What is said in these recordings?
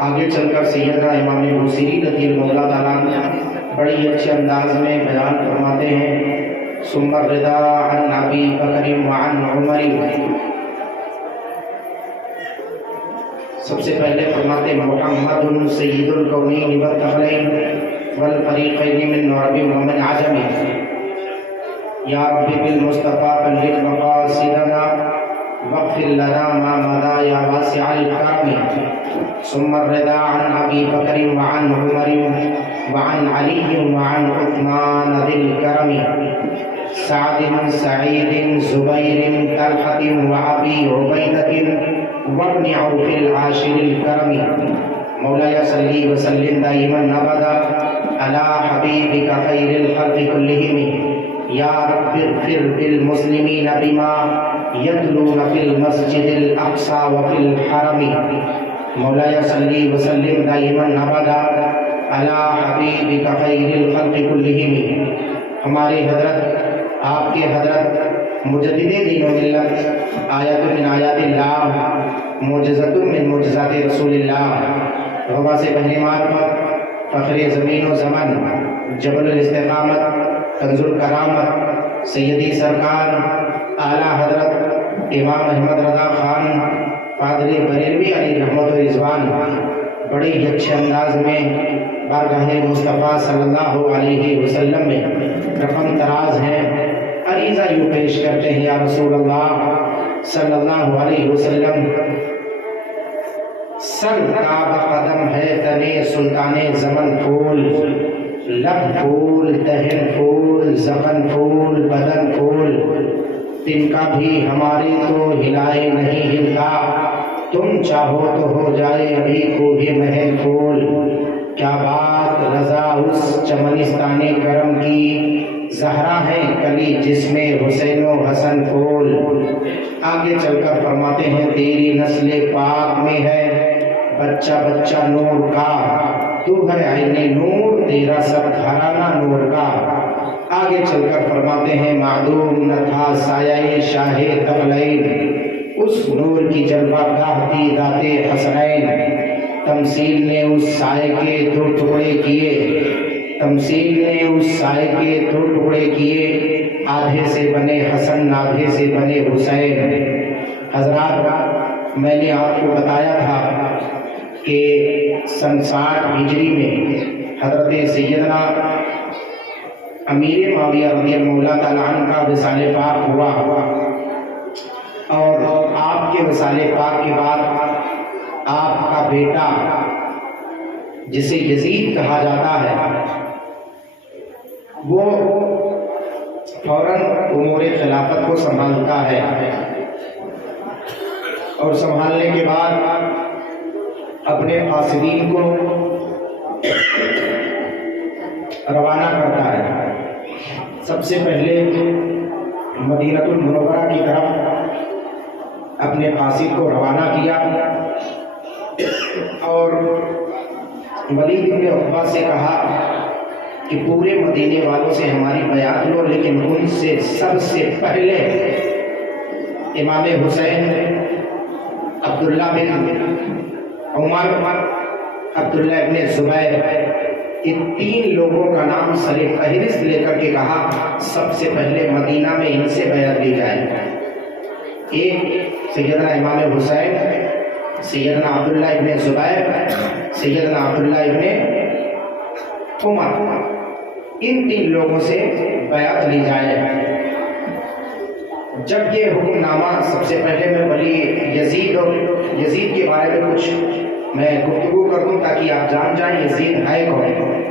آگے چل کر سیدنا امام بوصیری رضی اللہ تعالیٰ عنہ بڑی اچھے انداز میں بیان فرماتے ہیں، ثم الرضا عن ابی بکر وعن عمر۔ سب سے پہلے فرماتے محمد سید الکونین والثقلین والفریقین من عرب ومن عجم، یا رب بالمصطفیٰ بلغ مقاصدنا واغفر لنا ما مضى یا واسع الکرم۔ ثم الرضا عن ابی بکر وعن عمر وعن علی وعن عثمان ذی الکرم، سعد سعید زبیر طلحۃ وابی عبیدۃ وابن عوف العاشر الکرم۔ مولاي صلی وسلم دائما ابدا علی حبیبک خیر الخلق کلہم، یا رب اغفر بالمسلمین بما یتلون فی المسجد الاقصی وفی الحرم۔ مولاي صلی وسلم دائما ابدا علی حبیبک خیر الخلق کلہم۔ ہمارے حضرت، آپ کے حضرت مجدد دین و ملت، آیت من آیات اللہ، معجزۃ من معجزات رسول اللہ، وبا سے پہلی مار پر فخر زمین و زمن، جبل الاستقامت، کنز الکرامت، سیدی سرکار اعلیٰ حضرت امام احمد رضا خان پادری بریلوی علیہ رحمت و رضوان بڑے ہی اچھے انداز میں بارگاہ مصطفیٰ صلی اللہ علیہ وسلم میں رقم تراز ہیں، عریضہ یوں پیش کرتے ہیں، یا رسول اللہ صلی اللہ علیہ وسلم، سر کا بقدم ہے تنے سلطان زمن پھول، لب پھول، دہن پھول، زبن پھول، بدن پھول، تن کا بھی ہمارے تو ہلائے نہیں ہلتا، تم چاہو تو ہو جائے ابھی کوہ محل پھول۔ کیا بات رضا اس چمنستان کرم کی، زہرا ہے کلی جس میں حسین و حسن پھول۔ آگے چل کر فرماتے ہیں تیری نسل پاک میں ہے بچہ بچہ نور کا، تو ہے عین نور تیرا سب گھرانہ نور کا۔ آگے چل کر فرماتے ہیں معدوم نہ تھا سایہ شاہ ثقلین، اس نور کی جلوہ گاہ تھی ذات حسنین، تمثیل نے اس سائے کے دو ٹکڑے کیے، تمثیل نے اس سائے کے دو ٹکڑے کیے، آدھے سے بنے حسن آدھے سے بنے حسین۔ حضرات، میں نے آپ کو بتایا تھا کہ سن 60 ہجری میں حضرت سیدنا امیر معاویہ رضی اللہ تعالیٰ عنہ کا وصال پاک ہوا، اور آپ کے وصال پاک کے بعد آپ کا بیٹا جسے یزید کہا جاتا ہے وہ فوراً امور خلافت کو سنبھالتا ہے، اور سنبھالنے کے بعد اپنے قاصدین کو روانہ کرتا ہے۔ سب سے پہلے مدینہ المنورہ کی طرف اپنے قاصد کو روانہ کیا، اور ولید بن عقبہ سے کہا کہ پورے مدینے والوں سے ہماری بیعت لو، لیکن ان سے سب سے پہلے امام حسین، عبداللہ بن عمر، عبداللہ ابن زبیر، ان 3 لوگوں کا نام سر فہرست لے کر کے کہا سب سے پہلے مدینہ میں ان سے بیعت لی جائے۔ ایک سیدنا امام حسین، سیدنا عبداللہ ابن زبیر، سیدنا عبداللہ ابن عمر، ان 3 لوگوں سے بیعت لی جائے۔ جب یہ حکم نامہ، سب سے پہلے میں ولی یزید کے بارے میں کچھ میں گفتگو کر دوں تاکہ آپ جان جائیں یزید ہے کون۔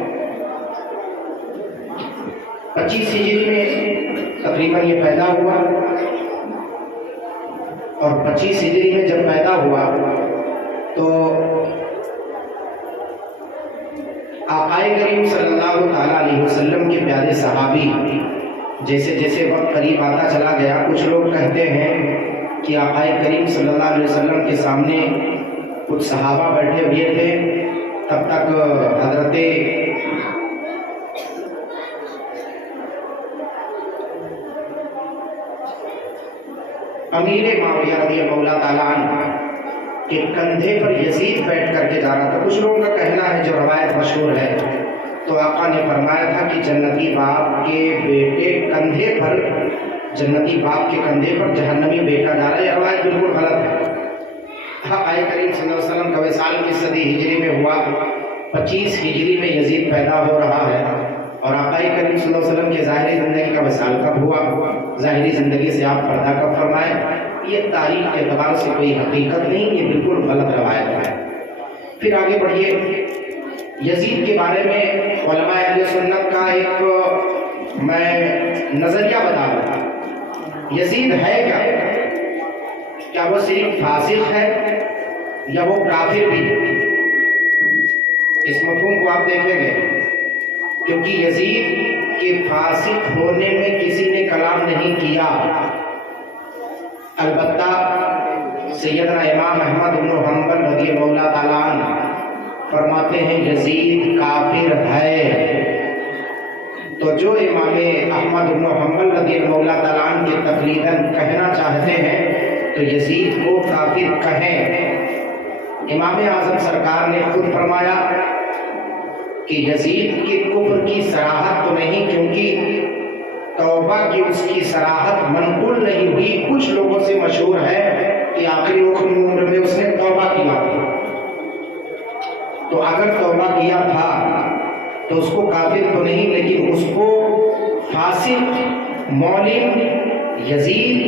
25 ہجری میں تقریباً یہ پیدا ہوا، اور 25 ہجری میں جب پیدا ہوا تو آقا کریم صلی اللہ تعالیٰ علیہ وسلم کے پیارے صحابی، جیسے جیسے وقت قریب آتا چلا گیا، کچھ لوگ کہتے ہیں کہ آقا کریم صلی اللہ علیہ وسلم کے سامنے کچھ صحابہ بیٹھے ہوئے تھے، تب تک حضرت امیر معاویہ رضی اللہ تعالیٰ عنہ کے کندھے پر یزید بیٹھ کر کے جا رہا تھا. کچھ لوگوں کا کہنا ہے، جو روایت مشہور ہے، تو آقا نے فرمایا تھا کہ جنتی باپ کے بیٹے کندھے پر، جنتی باپ کے کندھے پر جہنمی بیٹا جا رہا ہے. یہ روایت بالکل غلط ہے. آقا کریم صلی اللہ علیہ وسلم کا وصال کس صدی ہجری میں ہوا؟ 25 ہجری میں یزید پیدا ہو رہا ہے. اور آقا کریم صلی اللہ علیہ وسلم کے ظاہری زندگی کا وصال کب ہوا؟ ظاہری زندگی سے آپ پردہ کب فرمائے؟ یہ تاریخ کے اعتبار سے کوئی حقیقت نہیں، یہ بالکل غلط روایت ہے. پھر آگے بڑھیے. یزید کے بارے میں علماء اہل سنت کا ایک میں نظریہ بتا رہا ہوں. یزید ہے کیا وہ صرف فاسق ہے یا وہ کافر بھی؟ اس مفہوم کو آپ دیکھیں گے، کیونکہ یزید کے فاسق ہونے میں کسی نے کلام نہیں کیا. البتہ سیدنا امام احمد بن حنبل رضی اللہ تعالیٰ عنہ فرماتے ہیں یزید کافر ہے. تو جو امام احمد بن حنبل رضی اللہ تعالیٰ عنہ کے تقلیداً کہنا چاہتے ہیں تو یزید کو کافر کہیں. امام اعظم سرکار نے خود فرمایا کہ یزید کے کفر کی صراحت تو نہیں، کیونکہ توبہ کی اس کی صراحت منقول نہیں ہوئی. کچھ لوگوں سے مشہور ہے کہ آخری عمر میں اس نے توبہ کیا. تو اگر توبہ کیا تھا تو اس کو کافر تو نہیں، لیکن اس کو فاسق، مولم، یزید،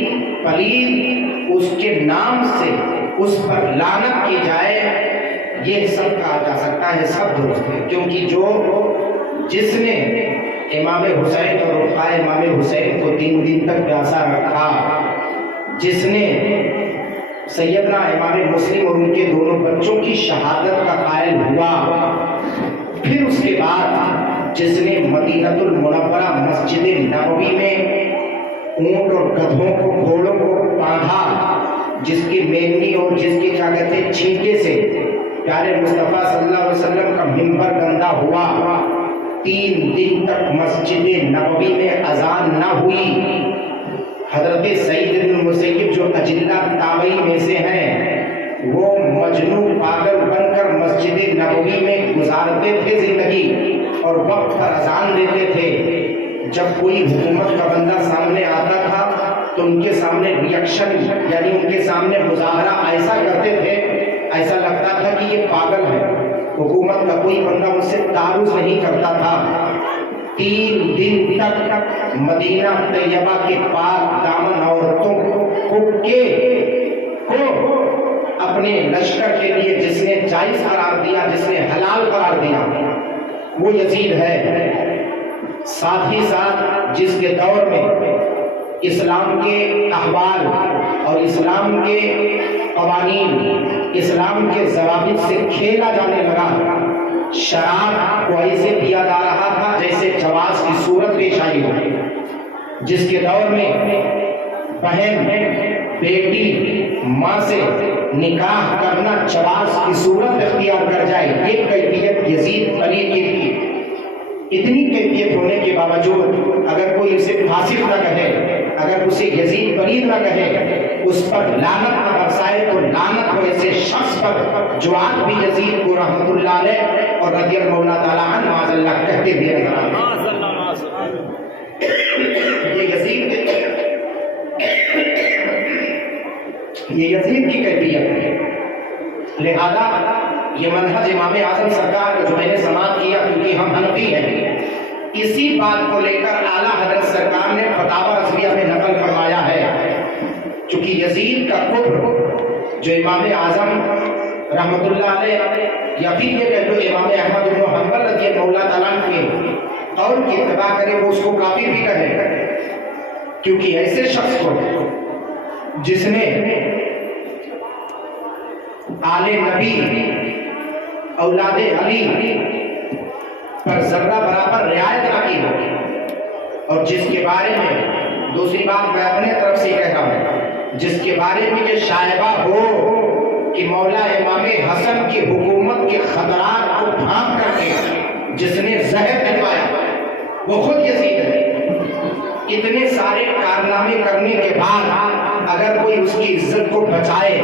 پلید، اس کے نام سے اس پر لعنت کی جائے، یہ سب کہا جا سکتا ہے، سب درست ہے. کیونکہ جس نے امام حسین اور رفقا امام حسین کو 3 دن تک پیاسا رکھا، جس نے سیدنا امام مسلم اور ان کے دونوں بچوں کی شہادت کا قائل ہوا، پھر اس کے بعد جس نے مدینۃ المنورہ مسجد نبوی میں اونٹ اور گدھوں کو، گھوڑوں کو باندھا، جس کی مینی اور جس کے کیا کہتے ہیں چھینٹے سے پیارے مصطفیٰ صلی اللہ علیہ وسلم کا منبر گندا ہوا، 3 دن تک مسجد نبوی میں اذان نہ ہوئی. حضرت سعید بن مسیب جو اجلہ تابعی میں سے ہیں، وہ مجنون پاگل بن کر مسجد نبوی میں گزارتے تھے زندگی اور وقت پر اذان دیتے تھے. جب کوئی حکومت کا بندہ سامنے آتا تھا تو ان کے سامنے ریئیکشن، یعنی ان کے سامنے مظاہرہ ایسا کرتے تھے، ایسا لگتا تھا کہ یہ پاگل ہے. حکومت کا کوئی بندہ ان سے تعارض نہیں کرتا تھا. 3 دن تک مدینہ طیبہ کے پاک دامن عورتوں کو اپنے لشکر کے لیے جس نے جائز قرار دیا، جس نے حلال قرار دیا، وہ یزید ہے. ساتھ ہی ساتھ جس کے دور میں اسلام کے احوال اور اسلام کے قوانین، اسلام کے ضوابط سے کھیلا جانے لگا. شراب کو ایسے دیا جا رہا تھا جیسے جواز کی صورت پیش آئی ہو. جس کے دور میں بہن، بیٹی، ماں سے نکاح کرنا جواز کی صورت اختیار کر جائے، یہ کیفیت یزید پلید کی تھی. اتنی کیفیت ہونے کے باوجود اگر کوئی اسے فاسق نہ کہے، اگر اسے یزید پلید نہ کہے، اس پر لعنت نہ برسائے، تو لعنت ہو ایسے شخص پر جو آج بھی یزید کو رحمت اللہ علیہ اور رضی اللہ تعالیٰ عنہ معاذ اللہ کہتے بھی نظر آتے ہیں. یہ یزید کی کیفیت ہے. لہذا یہ منہج امام اعظم سرکار کا جو میں نے سماعت کیا، کیونکہ ہم حنفی ہیں، اسی بات کو لے کر اعلیٰ حضرت سرکار نے فتاوی رضویہ میں نقل فرمایا ہے. چونکہ یزید کا کفر جو امام اعظم رحمت اللہ علیہ یا پھر یہ کہہ لو امام احمد بن حنبل رضی اللہ تعالیٰ عنہ کے قول کی اتباع کرے، وہ اس کو کافر بھی کہے. کیونکہ ایسے شخص کو جس نے آل نبی، اولاد علی پر ذرہ برابر رعایت نہ کی ہو، اور جس کے بارے میں، دوسری بات میں اپنے طرف سے کہہ رہا ہوں، جس کے بارے میں یہ شائبہ ہو کہ مولا امام حسن کی حکومت کے خطرات کو ڈھانپ کر کے جس نے زہر دلوایا وہ خود یزید ہے. اتنے سارے کارنامے کرنے کے بعد اگر کوئی اس کی عزت کو بچائے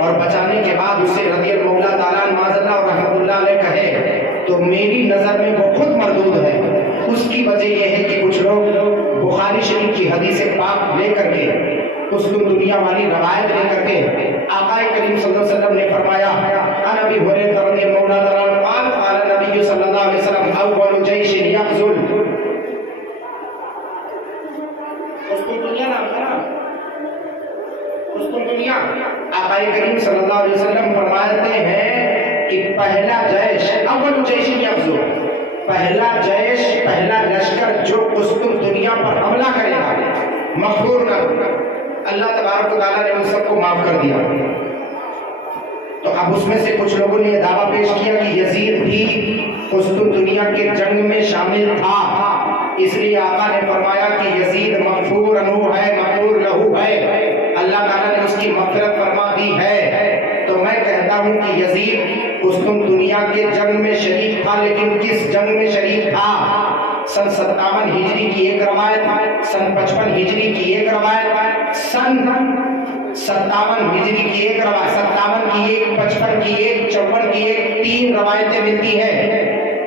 اور بچانے کے بعد اسے رضی اللہ تعالیٰ معاذ اللہ اور رحمۃ اللہ علیہ کہے تو میری نظر میں وہ خود مردود ہے۔ اس کی وجہ یہ ہے کہ کچھ لوگ بخاری شریف کی حدیث پاک لے کر کے اس کو دنیا والی روایت لے کر کے آقا کریم صلی اللہ علیہ وسلم نے فرمایا عن ابی ہریرہ رضی اللہ تعالیٰ عنہ قال قال نبی صلی اللہ علیہ وسلم اول جیش یغزو دنیا آقا کریم صلی اللہ علیہ وسلم فرماتے ہیں کہ پہلا جیش اول جیش یغزو، پہلا جیش پہلا لشکر جو قسطن دنیا پر حملہ کرے گا مغفور کر، اللہ تبارک و تعالیٰ نے ان سب کو معاف کر دیا۔ تو اب اس میں سے کچھ لوگوں نے یہ دعویٰ پیش کیا کہ یزید بھی قسطن دنیا کے جنگ میں شامل تھا، اس لیے آقا نے فرمایا کہ یزید مغفور انہو ہے، مغفور لہو ہے، اللہ تعالیٰ نے اس کی مغفرت فرما دی ہے۔ تو میں کہتا ہوں کہ یزید قسطن دنیا کے جنگ میں شریک تھا، لیکن کس جنگ میں شریک تھا؟ سن 57 ہجری کی ایک روایت، سن 55 ہجری کی ایک روایت، سن 57 ہجری کی ایک روایت، 57 کی ایک، 55 کی ایک، 54 کی ایک، 3 روایتیں ملتی ہیں۔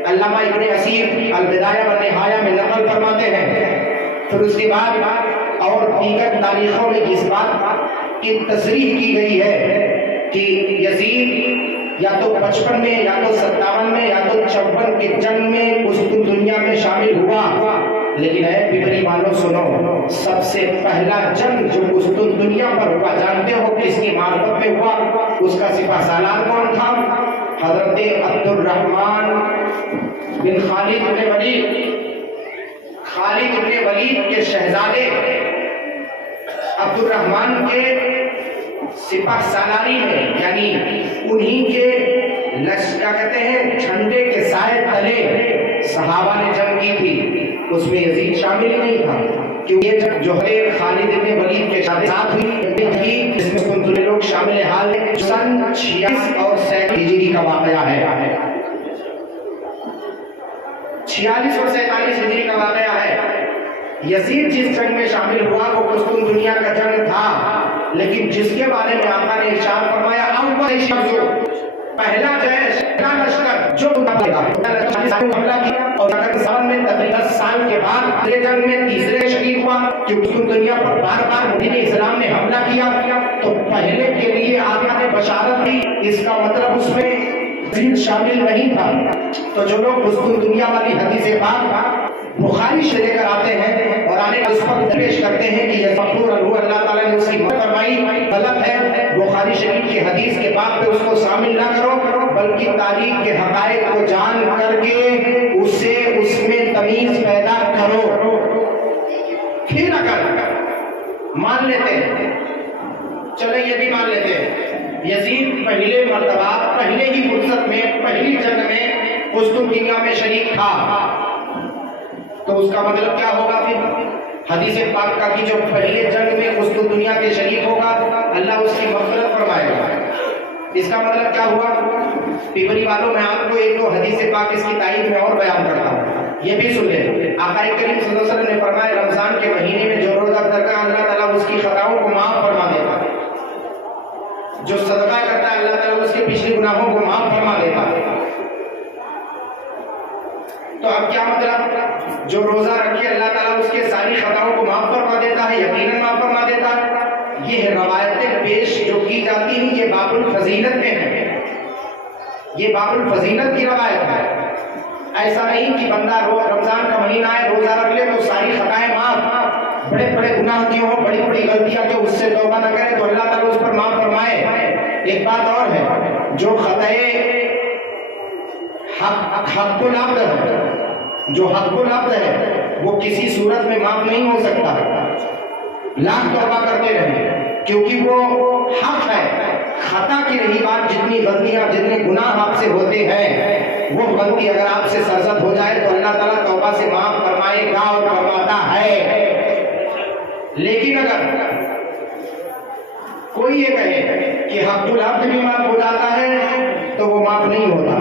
علامہ ابن اسیر البدایہ والنہایہ میں نقل فرماتے ہیں۔ پھر اس کے بعد اور دیگر تاریخوں میں اس بات کی تصریح کی گئی ہے کہ یزید یا تو 55 میں یا تو 57 میں یا تو 54 کے جنگ میں قسطن دنیا میں شامل ہوا، لیکن اے ببری والوں سنو، سب سے پہلا جنگ جو قسطن دنیا پر ہوا جانتے ہو کس کی معرفت میں ہوا؟ اس کا سپہ سالار کون تھا؟ حضرت عبد الرحمن بن خالد بن ولید، خالد بن ولید کے شہزادے عبد الرحمن کے سپہ سالاری میں، یعنی انہی کے کیا کہتے ہیں جھنڈے کے سائے تلے صحابہ نے جنگ کی تھی، اس میں یزید شامل ہی نہیں تھا، کیونکہ یہ جنگ جو ہے خالد بن ولید کے ساتھ ہوئی تھی، جس میں کنترے لوگ شامل حال ہیں، سن 46 اور 47 ہجری کا واقعہ ہے، 46 اور 47 ہجری کا واقعہ ہے۔ یزید جس جنگ میں شامل ہوا وہ قسطن دنیا کا جنگ تھا، لیکن جس کے بارے میں آقا نے ارشاد فرمایا اول شخص، پہلا جیش، پہلا لشکر جو حملہ کیا اور پاکستان میں تقریباً 10 سال کے بعد تیسرے جنگ میں تیسرے شریک ہوا، کیونکہ قسطن دنیا پر بار بار دین اسلام نے حملہ کیا، تو پہلے کے لیے آقا نے بشارت دی، اس کا مطلب اس میں یزید شامل نہیں تھا۔ تو جو لوگ قسطن دنیا والی حدیث پاک بخاری سے لے کر آتے ہیں اور آنے کا اس پر پیش کرتے ہیں کہ یہ مغفور انہو اللہ تعالیٰ نے اس کی مدد فرمائی، غلط ہے۔ بخاری شریف کی حدیث کے بعد پہ اس کو شامل نہ کرو، بلکہ تاریخ کے حقائق کو جان کر کے اسے اس میں تمیز پیدا کرو، پھر اگر مان لیتے ہیں، چلے یہ بھی مان لیتے ہیں یزید پہلے مرتبہ پہلے ہی فرصت میں پہلی جنگ میں قسطن دنیا میں شریک تھا، تو اس کا مطلب کیا ہوگا؟ پھر حدیث پاک کا کہ جو پہلے جنگ میں قسطن دنیا کے شریک ہوگا اللہ اس کی مغفرت فرمائے گا، اس کا مطلب کیا ہوا؟ پیپری والوں میں آپ کو ایک دو حدیث پاک اس کی تائید میں اور بیان کرتا ہوں، یہ بھی سن لیں۔ آقا کریم صلی اللہ علیہ وسلم نے فرمایا رمضان کے مہینے میں جو روزہ رکھتا ہے اللہ تعالیٰ اس کی خطاؤں کو معاف فرما دیتا ہے، جو صدقہ کرتا ہے اللہ تعالیٰ اس کے پچھلے گناہوں کو معاف فرما دیتا ہے۔ تو اب کیا مطلب؟ جو روزہ رکھے اللہ تعالیٰ اس کے ساری خطاؤں کو معاف فرما دیتا ہے، یقیناً معاف فرما دیتا ہے۔ یہ روایتیں پیش جو کی جاتی ہیں یہ باب الفضیلت میں ہے، یہ باب الفضیلت کی روایت ہے۔ ایسا نہیں کہ بندہ رمضان کا مہینہ ہے روزہ رکھ لے تو ساری خطائیں معاف، بڑے بڑے گناہ کی ہوں، بڑی بڑی غلطیاں جو اس سے توبہ نہ کرے تو اللہ تعالیٰ اس پر معاف فرمائے۔ ایک بات اور ہے، جو خطائیں حق العبد ہے، جو حق العبد ہے وہ کسی صورت میں معاف نہیں ہو سکتا، لاکھ توبہ کرتے رہیں، کیونکہ وہ حق ہے۔ خطا کی رہی بات، جتنی غلطیاں جتنے گناہ آپ سے ہوتے ہیں وہ غلطی اگر آپ سے سرزد ہو جائے تو اللہ تعالیٰ توبہ سے معاف فرمائے گا اور فرماتا ہے۔ لیکن اگر کوئی یہ کہے کہ حق العبد بھی معاف ہو جاتا ہے تو وہ معاف نہیں ہوتا،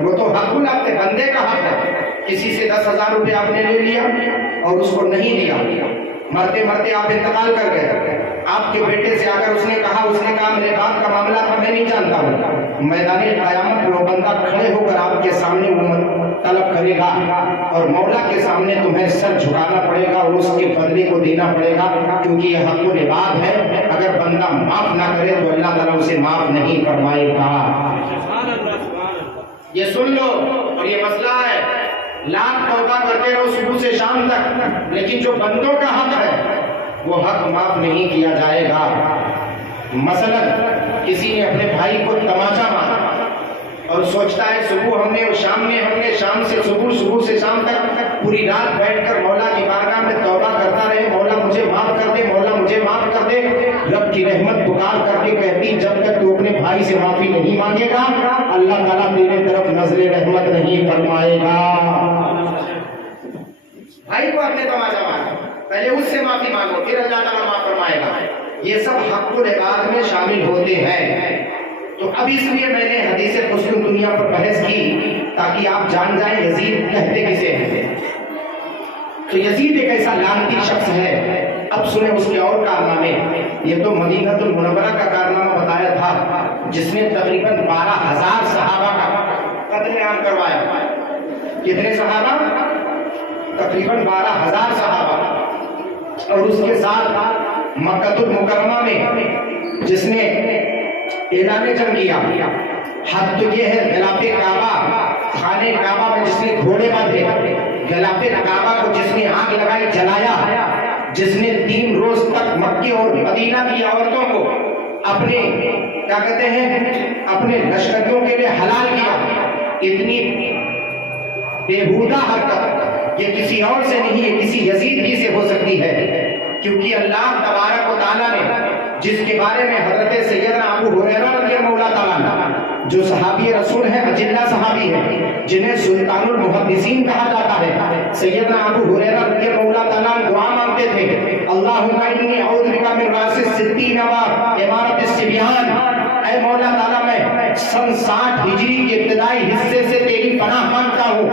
وہ تو حق العبد بندے کا حق ہے۔ کسی سے 10,000 روپے آپ نے لے لیا اور اس کو نہیں دیا، مرتے مرتے آپ انتقال کر گئے، آپ کے بیٹے سے اگر اس نے کہا میرے باپ کا معاملہ تھا میں نہیں جانتا ہوں، میدان قیامت وہ بندہ کھڑے ہو کر آپ کے سامنے طلب کرے گا اور مولا کے سامنے تمہیں سر جھکانا پڑے گا اور اس کے بدلے کو دینا پڑے گا، کیونکہ یہ حق العباد ہے۔ اگر بندہ معاف نہ کرے تو اللہ تعالیٰ اسے معاف نہیں فرمائے گا۔ یہ سن لو، اور یہ مسئلہ ہے، لاکھ توبہ کرتے رہو صبح سے شام تک، لیکن جو بندوں کا حق ہے وہ حق معاف نہیں کیا جائے گا۔ مثلا کسی نے اپنے بھائی کو تماچا مارا اور سوچتا ہے صبح ہم نے شام سے صبح سے شام تک پوری رات بیٹھ کر مولا کی بارگاہ میں توبہ کرتا رہے، مولا مجھے معاف کر دے، مولا مجھے معاف کر دے۔ رب کی رحمت پکار کر کے کہتی جب تک تو اپنے بھائی سے معافی نہیں مانگے گا اللہ تعالیٰ تیرے طرف نظر رحمت نہیں فرمائے گا۔ بھائی کو اپنے تماچا مارا، پہلے اس سے معافی مانگو پھر اللہ تعالیٰ معاف فرمائے گا۔ یہ سب حق العباد میں شامل ہوتے ہیں۔ تو اب اس لیے میں نے حدیث قدسی دنیا پر بحث کی تاکہ آپ جان جائیں یزید کہتے کسے ہیں۔ تو یزید ایک ایسا لعنتی شخص ہے، اب سنیں اس کے اور کارنامے۔ یہ تو مدینہ المنورہ کا کارنامہ بتایا تھا جس نے تقریباً 12,000 صحابہ کا قتل عام کروایا۔ کتنے صحابہ؟ تقریباً 12,000 صحابہ۔ اور اس کے ساتھ مکہ المکرمہ میں جس نے اعلان جنگ کیا، حد تو یہ ہے غلاف کعبہ، خانہ کعبہ میں جس نے گھوڑے باندھے، غلاف کعبہ کو جس نے آگ لگائی جلایا، جس نے 3 روز تک مکے اور مدینہ کی عورتوں کو اپنے کیا کہتے ہیں اپنے لشکریوں کے لیے حلال کیا، اتنی بےہودہ حرکت یہ کسی اور سے نہیں، یہ کسی یزید ہی سے ہو سکتی ہے، کیونکہ اللہ تبارک و تعالیٰ نے جس کے بارے میں حضرت سیدنا ابو ہریرہ رضی اللہ تعالیٰ عنہ جو صحابی رسول ہیں، اجلہ صحابی ہیں، جنہیں سلطان المحدثین کہا جاتا ہے، سیدنا ابو ہریرہ رضی اللہ تعالیٰ عنہ دعا مانگتے تھے، اللہم انی اعوذ بک من راس الستین و امارت الصبیان، اے مولا تعالیٰ میں سن 60 ہجری کے ابتدائی حصے سے تیری پناہ مانگتا ہوں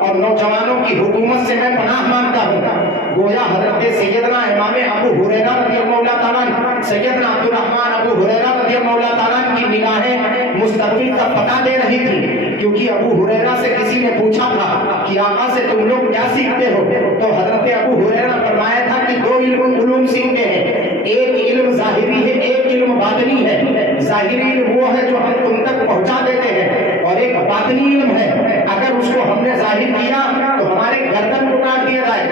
اور نوجوانوں کی حکومت سے میں پناہ مانگتا ہوں۔ گویا حضرت سیدنا امام ابو ہریرہ رضی اللہ تعالیٰ عنہ، سیدنا عبد الرحمن ابو ہریرہ رضی اللہ تعالیٰ عنہ کی نگاہیں مستقبل کا پتہ دے رہی تھی، کیونکہ ابو ہریرہ سے کسی نے پوچھا تھا کہ آقا سے تم لوگ کیا سیکھتے ہو، تو حضرت ابو ہریرہ فرمایا تھا کہ 2 علوم سیکھتے ہیں، ایک علم ظاہری ہے، ایک علم باطنی ہے۔ ظاہری علم وہ ہے جو ہم تم تک پہنچا دیتے ہیں، اور ایک باطنی علم ہے اگر اس کو ہم نے ظاہر کیا تو ہمارے گردن کو کاٹ دیا جائے۔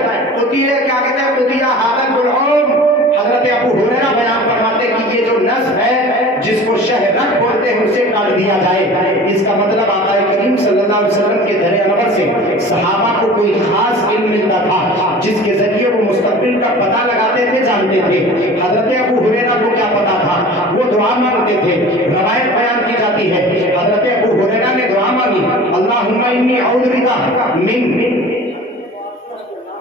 کیا کہتے ہیں قدیہ حالت العوم، حضرت ابو ہریرہ بیان فرماتے کہ یہ جو نصب ہے جس کو شہرک بولتے ہیں اسے کاٹ دیا جائے۔ اس کا مطلب آقا کریم صلی اللہ علیہ وسلم کے در انور سے صحابہ کو کوئی خاص علم ملتا تھا جس کے ذریعے وہ مستقبل کا پتہ لگاتے تھے، جانتے تھے۔ حضرت ابو ہریرہ کو کیا پتا تھا؟ وہ دعا مانگتے تھے، روایت بیان کی جاتی ہے حضرت ابو ہریرہ نے دعا مانگی، اللہم انی اعوذ بک من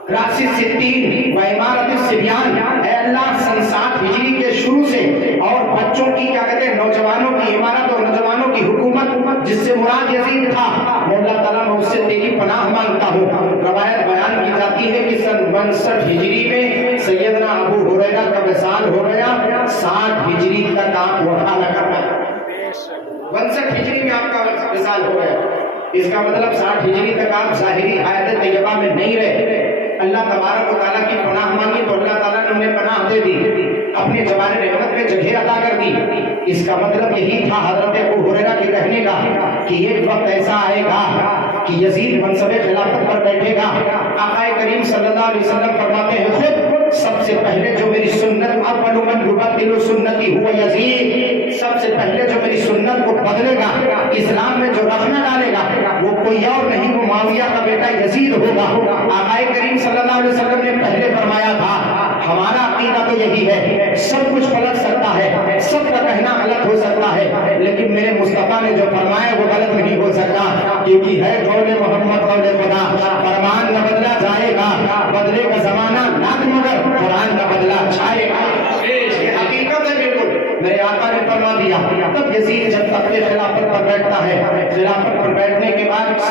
راس الستین و امارت الصبیان، اے اللہ سن 60 ہجری کے شروع سے اور بچوں کی کیا کہتے ہیں نوجوانوں کی عمارت اور نوجوانوں کی حکومت جس سے مراد یزید تھا، مولا تعالیٰ میں اس سے تیری پناہ مانگتا ہوں۔ روایت بیان کی جاتی ہے کہ سن 62 ہجری میں سیدنا ابو ہریرہ کا وصال ہو گیا، 60 ہجری تک آپ وفا نہ کر پائے۔ 62 ہجری میں آپ کا وصال ہو گیا، اس کا مطلب 60 ہجری تک آپ ظاہری حیات طیبہ میں نہیں رہے۔ اللہ تبارک و تعالیٰ کی پناہ مانگی تو اللہ تعالیٰ نے انہیں پناہ دے دی، اپنے جوان رحمت میں جگہ عطا کر دی۔ اس کا مطلب یہی تھا حضرت ابو ہریرہ کے کہنے کا کہ ایک وقت ایسا آئے گا کہ یزید منصب خلافت پر بیٹھے گا۔ آقا کریم صلی اللہ علیہ وسلم فرماتے ہیں خود سب سے پہلے جو میری سنت اول من یبدل سنتی ہوا یزید، سب سے پہلے جو میری سنت کو بدلے گا، اسلام میں جو رخنہ ڈالے گا وہ کوئی اور نہیں، وہ معاویہ کا بیٹا یزید ہوگا۔ آقا کریم صلی اللہ علیہ وسلم نے پہلے فرمایا تھا ہمارا عقیدہ تو یہی ہے، سب کچھ پلٹ سکتا ہے، سب کا کہنا غلط ہو سکتا ہے، لیکن میرے مصطفیٰ نے جو فرمایا وہ غلط نہیں ہو سکتا، کیونکہ ہے قول محمد قول خدا، فرمان نہ بدلا جائے گا، بدلے کا زمانہ نہ مگر قرآن کا بدلا چھائے گا۔ یہ حقیقت ہے بالکل، میرے آقا نے فرما دیا۔ تب یزید جب تخت خلافت پر بیٹھتا ہے، خلافت پر بیٹھنے کے بعد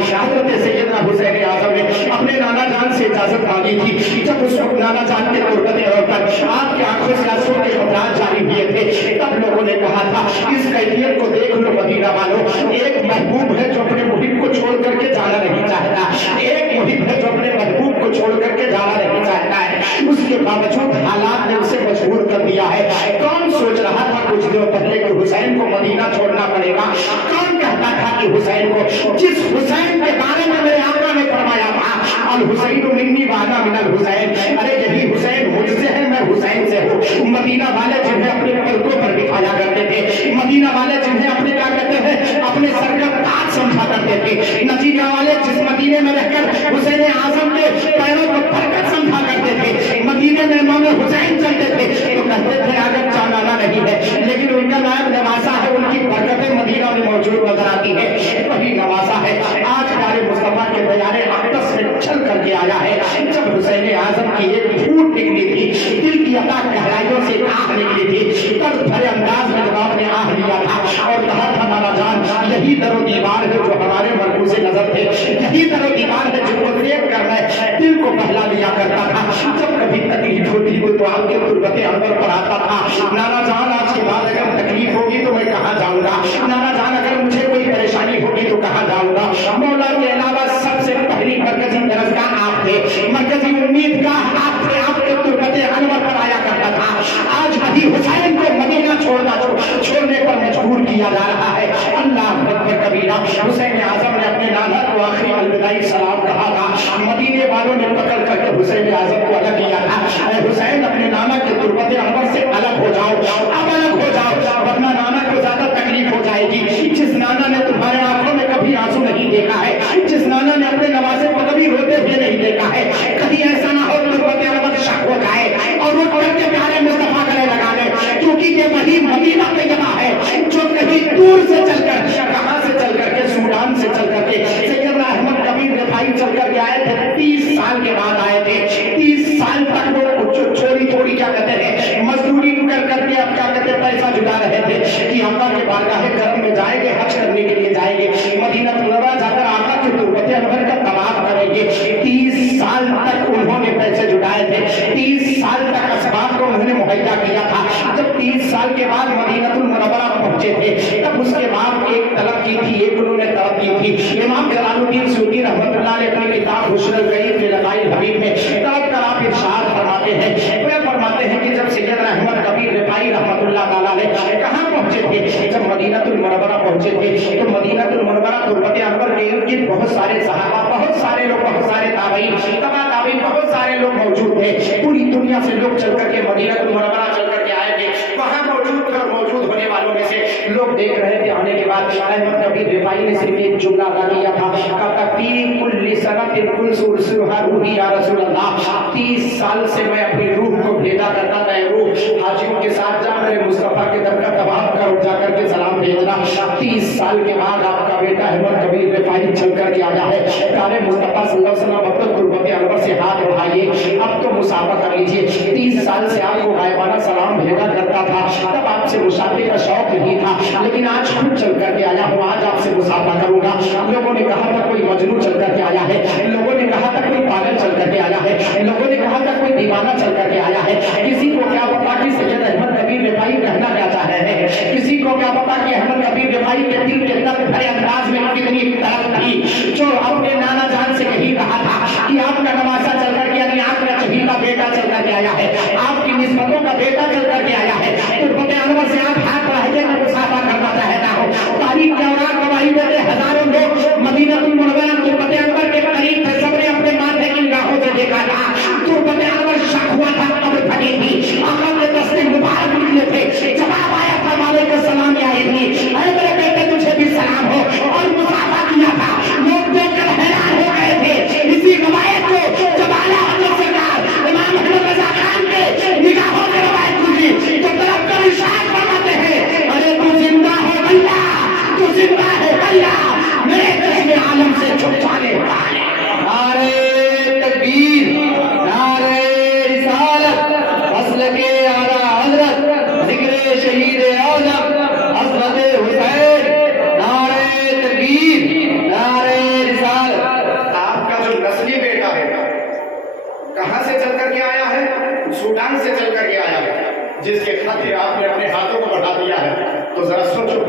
حضرت سیدنا حسین اعظم نے اپنے نانا جان سے اجازت مانگی تھی. جب اس وقت نانا جان کے تربت عورت پر آپ کی آنکھوں سے آنسو کے قطرات جاری ہوئے تھے, تب لوگوں نے کہا تھا اس کیفیت کو دیکھ لو مدینہ والوں, ایک محبوب ہے جو اپنے محب کو چھوڑ کر کے جانا نہیں چاہتا, ایک محب ہے جو اپنے محبوب کو چھوڑ کر کے جانا نہیں چاہتا ہے, اس کے باوجود حالات نے اسے مجبور کر دیا ہے. کون سوچ رہا تھا کچھ دنوں پہلے کہ حسین کو مدینہ چھوڑنا پڑے گا؟ کون کہتا تھا کہ حسین کو, جس حسین کے بارے میں میرے آقا نے فرمایا تھا الحسین منی وانا من الحسین, ارے یہی حسین مجھ سے ہے, میں حسین سے ہوں. مدینہ والے جنہیں اپنے پلکوں پر بٹھایا کرتے تھے, مدینہ والے جنہیں اپنے کیا کہتے ہیں اپنے سر کا تاج سمجھا کرتے تھے, نتیجہ والے جس مدینے میں رہ کر حسین اعظم کے پیروں کو برکت سمجھا کرتے تھے, مدینے میں امام حسین چلتے تھے تو کہتے تھے اگر چالانا نہیں ہے لیکن ان کا نائب نواسا ہے, ان کی برکتیں مدینہ میں موجود نظر آتی ہے, وہی نواسا ہے. آج پیارے مصطفیٰ کے بیان اقدس میں چل کر کے آیا ہے. جب حسین اعظم کی ایک پھوٹ نکلی تھی, دل کی عطا گہرائیوں سے آہ نکلی تھی, درد بھرے انداز میں جب آپ نے آہ لیا تھا اور کہا تھا نانا جان یہی در و دیوار ہے جو ہمارے مرکوز نظر تھے, یہی در و دیوار ہے جو کو دیکھ کر میں دل کو بہلا لیا کرتا تھا. جب کبھی تکلیف ہوتی تو آپ کے تربت انور پر آتا تھا, نانا جان آج کے بعد اگر تکلیف ہوگی تو میں کہاں جاؤں گا, نانا جان اگر مجھے کوئی پریشانی ہوگی تو کہاں جاؤں گا. مولا کے علاوہ سب سے پہلی مرکزی درسگاہ آپ تھے, مرکزی امید کا آپ تھے, آپ کے تربت انور پر آیا کرتا تھا. آج ابھی حسین کو مدینہ چھوڑنے پر مجبور کیا جا رہا ہے. اللہ اکبر کبیرہ. حسین اعظم نے اپنے نانا کو آخری الوداعی سلام کہا تھا, مدینے والوں نے پکڑ کر کے حسین اعظم کو الگ کیا تھا, اے حسین اپنے نانا کے تربت انور سے الگ ہو جاؤ, اب الگ ہو جاؤ ورنہ نانا کو زیادہ تکلیف ہو جائے گی. جس نانا نے تمہارے آنکھوں میں کبھی آنسو نہیں دیکھا ہے, جس نانا نے اپنے نوازے کو کبھی روتے ہوئے نہیں دیکھا ہے, کہیں ایسا نہ ہو تربت انور شک ہو جائے اور وہ پڑھ کے پیارے مصطفیٰ گلے لگا لے, کیونکہ یہ وہی مدینہ طیبہ ہے جو کہیں دور سے چل کر, کہاں سے چل کر کے, سوڈان سے چل کر کے سیدنا احمد کبیر رفاعی چل کر کے آئے تھے. 30 سال کے بعد آئے تھے, 30 سال تک وہ چھوڑی کیا کہتے ہیں مزدوری کر کے اب کیا کہتے ہیں پیسہ جٹا رہے تھے کہ آقا کے بارگاہ کرم میں جائیں گے, حج کرنے کے لیے جائیں گے, مدینہ منورہ جا کر آقا کے تربت انور کا طواف کریں گے. 30 سال تک انہوں نے پیسے جٹائے تھے, 30 سال تک اسباب کو انہوں نے مہیا کیا تھا. جب 30 سال کے بعد مدینہ منورہ پہنچے تھے تب اس کے بعد ایک طلب کی تھی, ایک انہوں نے طلب کی تھی. امام جلال الدین سیوطی رحمۃ اللہ علیہ اپنی کتاب حسن الغریب فی لقاء الحبیب میں طلب کر آپ ارشاد فرماتے ہیں, فرماتے ہیں کہ جب سیدنا احمد کبیر رفاعی رحمۃ اللہ تعالیٰ علیہ کہاں پہنچے تھے, جب مدینہ المنورہ پہنچے تھے تو مدینہ المنورہ تربت انور کے ارد گرد بہت سارے صحابہ, بہت سارے لوگ, بہت سارے تابعین, تبع تابعین, بہت سارے لوگ موجود تھے. پوری دنیا سے لوگ چل کر کے مدینہ المنورہ چل کر کے آئے تھے. وہاں موجود اور موجود ہونے والوں میں سے لوگ دیکھ رہے تھے. آنے کے بعد احمد کبیر رفاعی نے صرف ایک جملہ ادا کیا تھا, کل سنت کنت ارسلها روحی یا رسول اللہ. 30 سال سے میں اپنی روح کو بھیجا کرتا تھا, روح حاجیوں کے ساتھ جا میرے مصطفیٰ کے در کا طواف کر جا کر کے سلام بھیجنا. 30 سال کے بعد آپ کا بیٹا احمد کبیر رفاعی چل کر کے آیا ہے. پیارے مصطفیٰ صلی اللہ علیہ وسلم اب تو تربت انور سے ہاتھ اٹھائیے, اب تو مسافہ کر لیجیے. 30 سال سے آپ کو غائبانہ سلام بھیجا کرتا تھا, تب آپ سے مسافے کا شوق نہیں تھا, لیکن آج خود چل کر کے آیا ہوں, آج آپ سے مسافہ کروں گا. لوگوں نے کہا تھا کوئی مجنون چل کر کے آیا ہے, لوگوں نے کہا تھا کوئی پاگل چل کر کے آیا ہے, لوگوں نے کہا تھا کوئی دیوانہ چل کر کے آیا ہے. کسی کو کیا پتا کہ سید احمد کبیر رفاعی کہنا کیا چاہ رہے ہیں, کسی کو کیا پتا کہ احمد کبیر رفاعی کے دل کے درد بھرے انداز میں کتنی طرف تھی جو اپنے نانا جان سے یہی کہا تھا کہ آپ کا نواسا چل کر کے, یعنی آپ کا چہیتا بیٹا چل کر کے آیا ہے, آپ کی نسبتوں کا بیٹا چل کر کے آیا ہے. تربت انور سے آپ ہاتھ بڑھائیے, میں مسافہ کرنا چاہتا ہوں. تاریخ کے اوراق گواہی دیتے ہزاروں لوگ مدینہ المنورہ تربت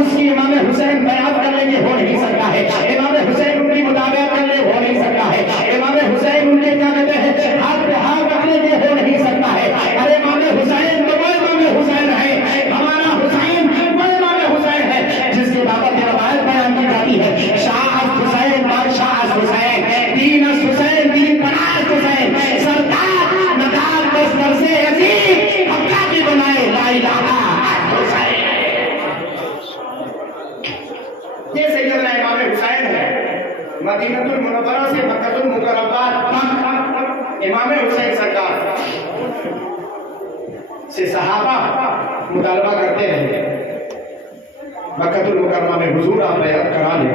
اس کی امام حسین بیعت کر لیں گے، ہو نہیں سکتا ہے۔ امام حسین ان کی مطابقت کر لیں، ہو نہیں سکتا ہے۔ امام حسین ان کے کیا کہتے ہیں، ہاتھ پہ ہاتھ رکھ لیں گے، ہو نہیں سکتا ہے۔ ارے امام حسین تو وہ امام حسین ہے، ہمارا حسین وہ امام حسین ہے جس کے بابت روایت بیان کی جاتی ہے، شاہ حسین بادشاہ حسین، دین حسین، دین پناہ حسین، سردار مدار دستر سے عزیز حقہ کی بنائے، لا الہ حسین۔ یہ سیدنا امام حسین ہے، مدینہ المنورہ سے مکہ المکرمہ تک امام حسین سرکار سے صحابہ مطالبہ کرتے رہے، مکہ المکرمہ میں حضور آپ بیعت کرا لیں،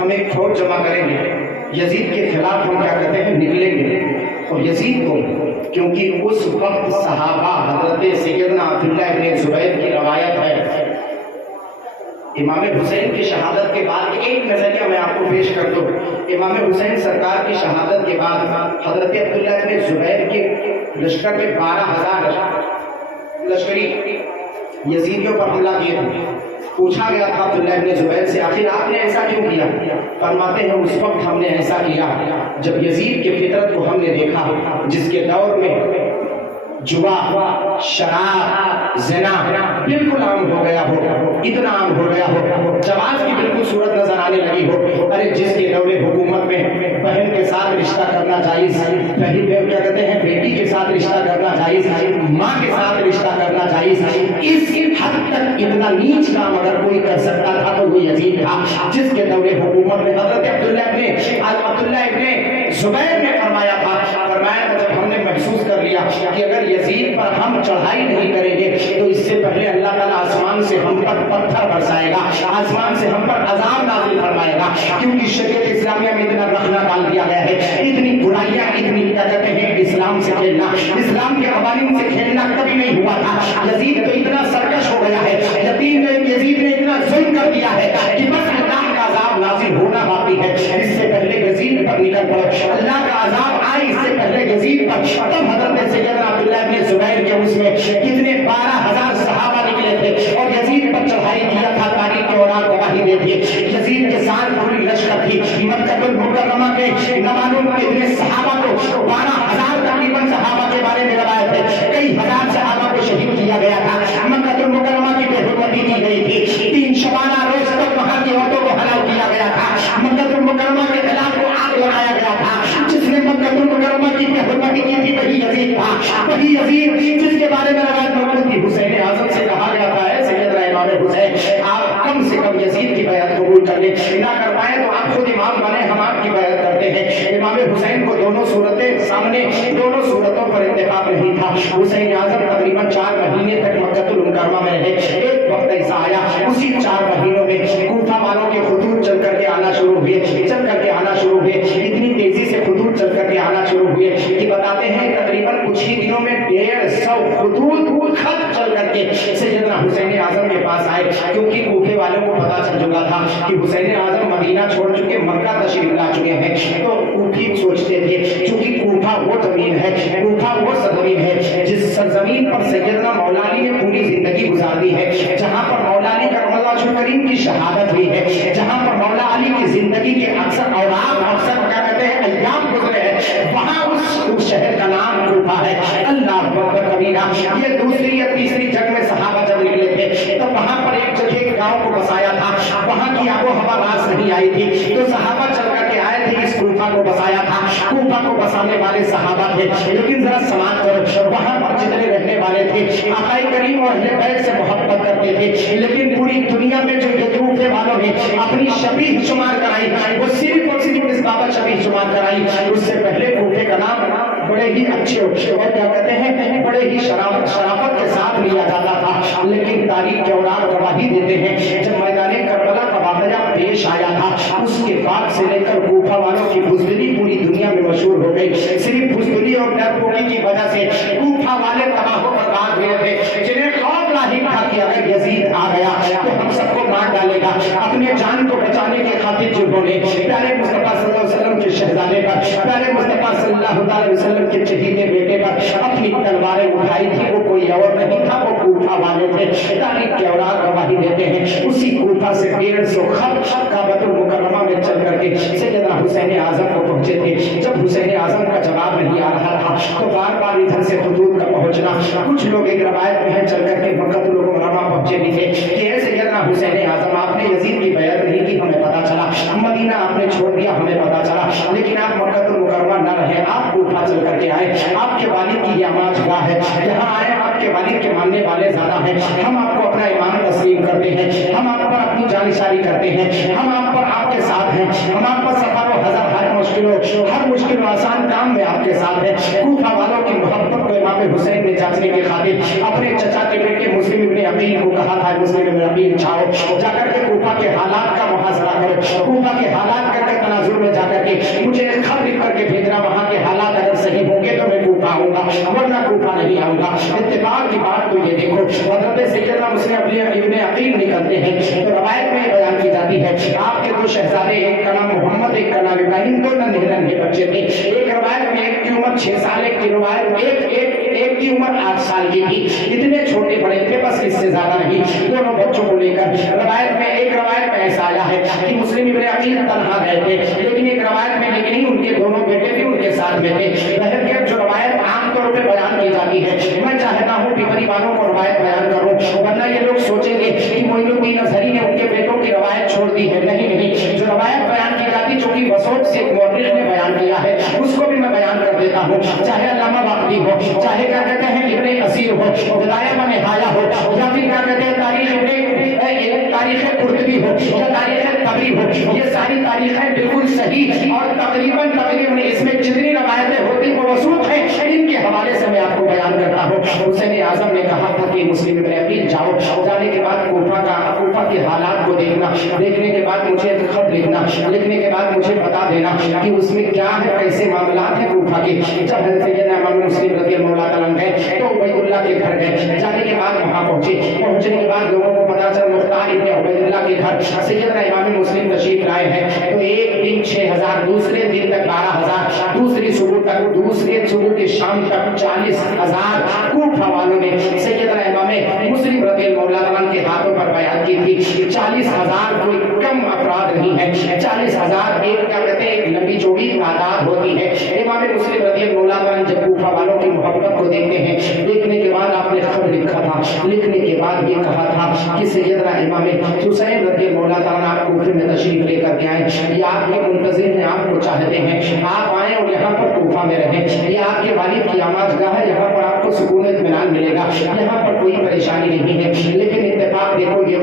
ہم ایک فوج جمع کریں گے، یزید کے خلاف ہم کیا کہتے ہیں نکلیں گے۔ اور یزید کو کیونکہ اس وقت صحابہ حضرت سیدنا عبداللہ ابن زبیر کی روایت ہے، امام حسین کی شہادت کے بعد ایک نظریہ میں آپ کو پیش کر دوں، امام حسین سرکار کی شہادت کے بعد حضرت عبداللہ ابن زبیر کے لشکر میں 12,000 لشکری یزیدیوں پر حملہ کیے تھے۔ پوچھا گیا تھا عبداللہ ابن زبیر سے، آخر آپ نے ایسا کیوں کیا؟ فرماتے ہیں اس وقت ہم نے ایسا کیا جب یزید کے فطرت کو ہم نے دیکھا، جس کے دور میں جوا، شراب، زنا بالکل عام ہو گیا ہو، اتنا عام ہو گیا ہو، جواز کی بالکل صورت نظر آنے لگی ہو۔ ارے جس کے دور حکومت میں بہن کے ساتھ رشتہ کرنا جائز، کیا کہتے ہیں بیٹی کے ساتھ رشتہ کرنا جائز، ماں کے ساتھ رشتہ کرنا جائز، اس حد تک اتنا نیچ کام اگر کوئی کر سکتا تھا تو وہ یزید تھا، جس کے دور حکومت میں حضرت عبداللہ ابن زبیر نے فرمایا تھا جب ہم نے محسوس کر لیا کہ اگر یزید پر ہم چڑھائی نہیں کریں گے تو اس سے پہلے اللہ تعالیٰ آسمان سے ہم پر پتھر برسائے گا، آسمان سے ہم پر عذاب نازل فرمائے گا، کیونکہ شریعت اسلامیہ میں اتنا رخنہ ڈال دیا گیا ہے، اتنی برائیاں، اتنی کیا کہتے ہیں اسلام سے کھیلنا، اسلام کے قوانین سے کھیلنا کبھی نہیں ہوا تھا۔ یزید تو اتنا سرکش ہو گیا ہے، یزید نے اتنا ظلم کر دیا ہے کہ بس اللہ کا عذاب نازل ہونا باقی ہے، اس سے پہلے یزید پر نکل پڑو، اللہ کا عذاب آئے اس سے پہلے یزید پر۔ تب حضرت سیدنا عبداللہ ابن زبیر کے اس میں کتنے 12,000 صحابہ نکلے تھے اور یزید پر چڑھائی کیا تھا، تاریخ کے اوراق گواہی دیتی ہے۔ یزید کے ساتھ پوری لشکر تھی، مکہ المکرمہ کے نمانوں کے اتنے صحابہ کو 12,000 تقریباً صحابہ کے بارے میں روایت ہے، کئی ہزار صحابہ کو شہید کیا گیا تھا، مکہ المکرمہ کی بے حرمتی کی گئی تھی، 3 شبانہ روز تک وہاں کی عورتوں کو ہلاک کیا گیا تھا، مکہ المکرمہ کے خلاف کو آگ لگایا گیا تھا، جس نے مکہ المکرمہ کی بے حرمتی کی تھی وہی یزید تھا، وہی یزید جس کے بارے میں روایت موجود تھی۔ حسین اعظم سے کہا گیا تھا ہے سیدنا امام حسین آپ کم سے کم یزید کی بیعت قبول کر لیں، نہ کر پائے تو آپ خود امام بنے، ہم آپ کی بیعت کرتے ہیں۔ امام حسین کو دونوں صورتیں سامنے، دونوں صورتوں پر اتفاق نہیں تھا۔ حسین اعظم تقریباً 4 مہینے تک مکہ المکرمہ میں رہے، ایک وقت ایسا آیا اسی 4 مہینوں میں کوفہ والوں کے خطوط چل کر کے آنا شروع ہوئے، اتنی تیزی سے خطوط چل کر کے آنا شروع ہوئے کہ بتاتے ہیں تقریباً کچھ ہی دنوں میں 150 خطوط خط چل کر کے سیدنا حسین اعظم کے پاس آئے، کیونکہ کوفے والوں کو پتا چل چکا تھا کہ حسین اعظم مدینہ چھوڑ چکے، مکہ تشریف لا چکے ہیں، تو کوفی سوچتے تھے چونکہ کوفہ وہ زمین ہے، کوفہ وہ سرزمین ہے جس سرزمین پر سیدنا مولا علی نے پوری زندگی گزار دی ہے، جہاں پر مولا علی کرم اللہ وجہہ کریم کی شہادت ہوئی ہے، جہاں پر مولا علی کی زندگی کے اکثر اوراق، اکثر کیا کہتے ہیں ایام گزرے ہیں، وہاں اس شہر کا نام کوفہ ہے۔ اللہ اکبر کبیرہ، یہ دوسری یا تیسری جنگ میں صحابہ جب نکلے تھے تو وہاں پر ایک جگہ ایک گاؤں کو بسایا تھا، وہاں کی آب و ہوا راس نہیں آئی تھی، تو صحابہ چل کر کے آئے تھے، اس کوفہ کو بسایا تھا، کوفہ کو بسانے والے صحابہ تھے، لیکن ذرا سماعت کرو، وہاں پر جتنے رہنے والے تھے آقا کریم اور اہل بیت سے محبت کرتے تھے، لیکن پوری دنیا میں جو یہ کوفے والوں نے اپنی شبیہ شمار کرائی، وہ صرف اور صرف اس بابت شبیہ شمار کرائی، اس سے پہلے کوفے کا نام بڑے ہی اچھے اور کیا کہتے ہیں بڑے ہی شرافت کے ساتھ لیا جاتا تھا، لیکن تاریخ کے اوراق گواہی دیتے ہیں جب میدان کربلا کا واقعہ پیش آیا تھا، اس کے بعد سے لے کر کوفہ والوں کی بزدلی پوری دنیا میں مشہور ہو گئی، صرف بزدلی اور ڈرپوکی کی وجہ سے کوفہ والے تباہ و برباد ہوئے تھے، جنہیں خوف لاحق تھا کہ اگر یزید آ گیا تو ہم سب کو مار ڈالے گا، اپنے جان کو بچانے کے خاطر جنہوں نے پیارے مصطفیٰ صلی اللہ علیہ وسلم کے شہزادے پر، پیارے مصطفیٰ صلی اللہ علیہ وسلم کے چہیتے بیٹے پر اپنی تلواریں اٹھائی تھی، وہ کوئی اور نہیں تھا، وہ کوفہ والے تھے، تاریخ کے اوراق گواہی دیتے ہیں، اسی کوفہ سے 150 خط کعبۃ المکرمہ میں چل کر کے سیدنا حسین اعظم کو پہنچے تھے. جب حسین اعظم کا جواب نہیں آ رہا تھا تو بار بار ادھر سے خطوط کا پہنچنا. کچھ لوگ ایک روایت میں ہیں چل کر کے مکہ المکرمہ پہنچے بھی تھے کہ اے سیدنا حسین اعظم آپ نے یزید کی بیعت نہیں کی ہمیں پتہ چلا, مدینہ آپ نے چھوڑ دیا ہمیں پتہ چلا, لیکن آپ مکہ المکرمہ نہ رہے, آپ کوفہ چل کر کے آئے. آپ کے والد کی یہ اماج گاہ ہے, یہاں آئے آپ کے والد کے ماننے والے زیادہ ہیں, ہم آپ کو اپنا ایمان تسلیم کرتے ہیں, ہم آپ پر اپنی جانشاری کرتے ہیں, ہم آپ پر آپ کے ساتھ ہیں, ہم آپ پر سفر و حضر ہر مشکل و آسان کام میں آپ کے ساتھ ہیں. کوفہ والوں کی محبت کو امام حسین نے جانچنے کی خاطر اپنے چچا کے بیٹے مسلم ابن عقیل کو کہا تھا مسلم ابن عقیل جاؤ جا کر کے کوفہ کے حالات کا محاصرہ کرو, کوفہ کے حالات کا تناظر میں جا کر کے مجھے ایک خط لکھ کر کے بھیجنا, وہاں کے حالات اگر صحیح ہوں گے تو میں کوفہ آؤں گا ورنہ کوفہ نہیں آؤں گا. اتفاق کی بات تو یہ دیکھو حضرت سیدنا مسلم ابن عقیل نکلتے ہیں تو روایت میں بیان کی جاتی ہے آپ کے دو شہزادے, ایک کا نام محمد ایک کا نام ابراہیم, دو ننھے بچے تھے. ایک روایت میں ایک کی عمر 6 سال, ایک کی روایت ایک کی عمر 8 سال کی تھی. اتنے چھوٹے بڑے تھے بس اس سے زیادہ نہیں. دونوں بچوں کو لے کر ایک روایت میں ایسا آیا ہے کہ مسلم ابن عقیل تنہا گئے تھے, لیکن ایک روایت میں لیکن ان کے دونوں بیٹے بھی ان کے ساتھ میں تھے. بہرکیف جو روایت عام طور پہ بیان کی جاتی ہے, میں چاہتا ہوں پیپری والوں کو روایت بیان کروں, ورنہ یہ لوگ سوچیں گے کہ معین الدین اظہری نے ان کے بیٹوں کی روایت چھوڑ دی ہے. نہیں, جو روایت بیان کی جاتی جو کہ وسوٹ سے ایک مورخ نے بیان کیا ہے اس کو بھی میں بیان کر دیتا ہوں. چاہے علامہ باقری ہو, چاہے کیا کہتے ہیں ابن کثیر ہو, بدایہ و نہایہ ہو, یا پھر کیا کہتے ہیں تاریخ قرطبی ہو یا تاریخ طبری ہو, یہ ساری تاریخیں بالکل صحیح اور تقریباً اس میں جتنی روایتیں ہوتی وہ وسوق ہیں, ان کے حوالے سے میں آپ کو بیان کرتا ہوں. حسین اعظم نے کہا تھا کہ مسلم ابن عقیل جاؤ, جانے کے بعد کوفہ کے حالات کو دیکھنے کے بعد مجھے ایک خط لکھنے کے بعد مجھے بتا دینا کہ اس میں کیا ہے, کیسے معاملات ہیں کوفہ کے. جب سیدنا امام مسلم رضی اللہ تعالیٰ عنہ گئے تو عبید اللہ کے گھر گئے. جانے کے بعد وہاں پہنچنے کے بعد لوگوں کو پتا چلا مختار ابن عبید اللہ کے گھر سیدنا امام مسلم تشریف لائے ہیں. تو ایک دن 6000, دوسرے دن تک 12000, دوسرے صبح کے شام تک 40000 کوفہ والوں نے سیدنا امام مسلم رضی اللہ تعالیٰ کے ہاتھوں پر بیعت کی تھی. 40000 کوئی کم افراد نہیں ہے, 40000 ایک کیا کہتے ہیں ایک لمبی چوڑی تعداد ہوتی ہے. امام مسلم رضی اللہ عنہ جب کوفہ والوں کی محبت کو دیکھتے ہیں, دیکھنے کے بعد آپ نے خط لکھا تھا, لکھنے کے بعد یہ کہا تھا کہ سیدنا امام حسین رضی اللہ عنہ آپ کوفہ میں تشریف لے کر کے آئیں, یہ آپ کے منتظر ہیں, آپ کو چاہتے ہیں, آپ آئیں اور یہاں پر کوفہ میں رہیں. یہ آپ کے والد کی آماج گاہ ہے, یہاں پر آپ کو سکون اطمینان ملے گا, یہاں پر کوئی پریشانی نہیں ہے. لیکن اتفاق دیکھو یہ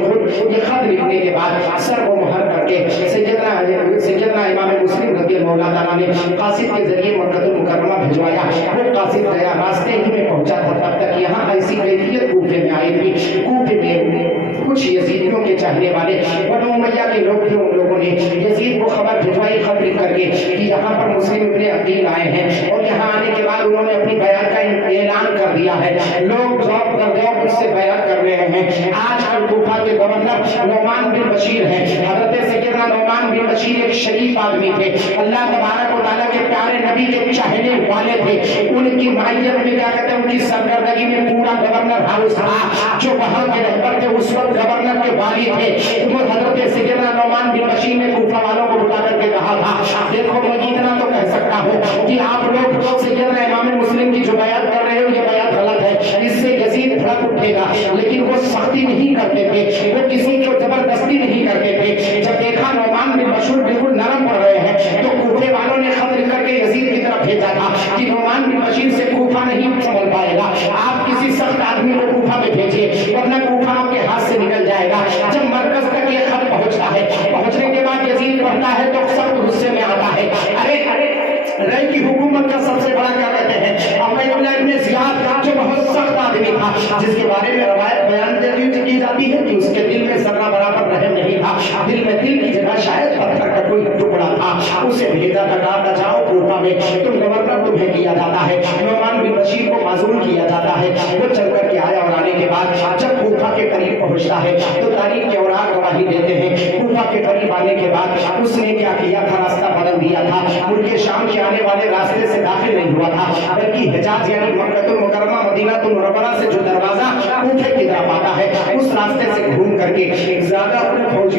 خط لکھنے کے بعد سر کو مہر کر کے سیدنا امام مسلم رضی اللہ تعالیٰ نے قاصد کے ذریعے مکہ المکرمہ بھجوایا. وہ قاصد گیا, راستے ہی میں پہنچا تھا, تب تک یہاں ایسی کیفیت کوفے میں آئی تھی. کوفے میں کچھ یزیدیوں کے چاہنے والے بنو امیہ کے لوگ تھے, ان لوگوں نے یزید کو خبر بھجوائی خط لکھ کر کے کہ یہاں پر مسلم ابن عقیل آئے ہیں, اور یہاں آنے کے بعد انہوں نے اپنی بیعت کا اعلان کر دیا ہے. لوگ ذوق در ذوق اس سے بیعت کر رہے ہیں. آج کل کوفہ کے گورنر نعمان بن بشیر ہیں. حضرت سیدنا نعمان بن بشیر ایک شریف آدمی تھے, اللہ تبارک و تعالیٰ کے پیارے نبی کے چاہنے والے تھے. ان کی معیت میں کیا کہتے ہیں, ان کی سرکردگی میں پورا گورنر ہاؤس تھا. جو وہاں کے رہبر تھے اس وقت گورنر کے والی تھے. وہ حضرت سیدنا نعمان بن بشیر نے کوفہ والوں کو بلا کر کے کہا تھا, دیکھو میں اتنا تو کہہ سکتا ہوں کہ آپ لوگ سیدنا امام مسلم کی جو بیعت کر رہے ہو یہ بیعت غلط ہے, اس سے یزید بھڑک اٹھے گا. لیکن وہ سختی نہیں کرتے تھے, وہ کسی کو زبردستی نہیں کرتے تھے. جب دیکھا نعمان بن بشیر بالکل نرم پڑ رہے ہیں تو کوفے والوں نے خط لکھ کر کے یزید کی طرف بھیجا تھا کہ نعمان بن بشیر سے کوفہ نہیں سنبھل پائے گا, آپ کسی سخت آدمی کو کوفہ میں بھیجیے ورنہ کوفہ آپ کے ہاتھ سے نکل جائے گا. جب مرکز تک یہ خط پہنچتا ہے, پہنچنے کے بعد یزید پڑھتا ہے تو سخت غصے میں آتا ہے. ارے رائے کی حکومت کا سب سے بڑا کیا کہتے ہیں عبید اللہ ابن زیاد, جو بہت سخت آدمی تھا, جس کے بارے میں روایت بیان کی جاتی ہے کہ اس کے دل میں ذرہ برابر رحم نہیں تھا. دل کی جگہ شاید پتھر کا کوئی ٹکڑا تھا. اسے بھیجا تھا, کہا جاؤ کوفہ میں تم گورنر تمہیں کیا جاتا ہے. نعمان بن بشیر کو معزول کیا جاتا ہے. وہ چل کر کے آیا اور آنے کے بعد جب کوفہ کے قریب پہنچتا ہے تو تاریخ کے اوراق گواہی دیتے ہیں. کوفہ کے قریب آنے کے بعد اس نے کیا کیا تھا, راستہ بدل دیا تھا. ملک شام کے آنے والے راستے سے داخل نہیں ہوا تھا, بلکہ حجاز یعنی مکہ المکرمہ مدینہ المنورہ سے جو دروازہ کوفے کی طرف آتا ہے اس راستے سے گھوم کر کے ایک زیادہ اپنے فوجی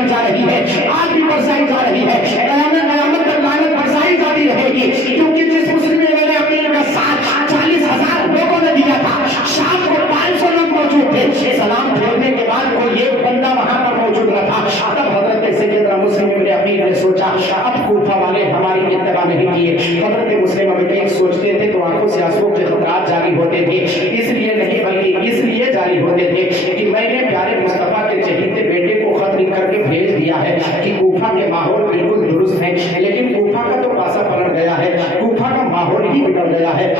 برسائی جا رہی ہے، آج بھی برسائی جا رہی ہے، قیامت تک لعنت برسائی جاتی رہے گی، کیونکہ جس مسلم ابن عقیل کا ساتھ 40,000 لوگوں نے دیا تھا، شام کو 500 لوگ موجود تھے، سلام پھیرنے کے بعد کوئی ایک بندہ وہاں پر موجود نہ تھا، تب حضرت سیدنا مسلم ابن عقیل نے سوچا اب کوفہ والے ہماری اتباع نہیں کیے۔ حضرت مسلم ابن عقیل سوچتے تھے تو آنکھوں سے آنسو کے خطرات جاری ہوتے تھے، اس لیے نہیں بلکہ اس لیے جاری ہوتے تھے کہ میں نے پیارے مصطفیٰ کے چہیتے بیٹے کو خط لکھ کر کے بھیج دیا ہے کہ کوفہ کے ماحول بالکل درست ہے، لیکن کوفہ کا تو پاسا پلٹ گیا ہے، کوفہ کا ماحول ہی بگڑ گیا ہے۔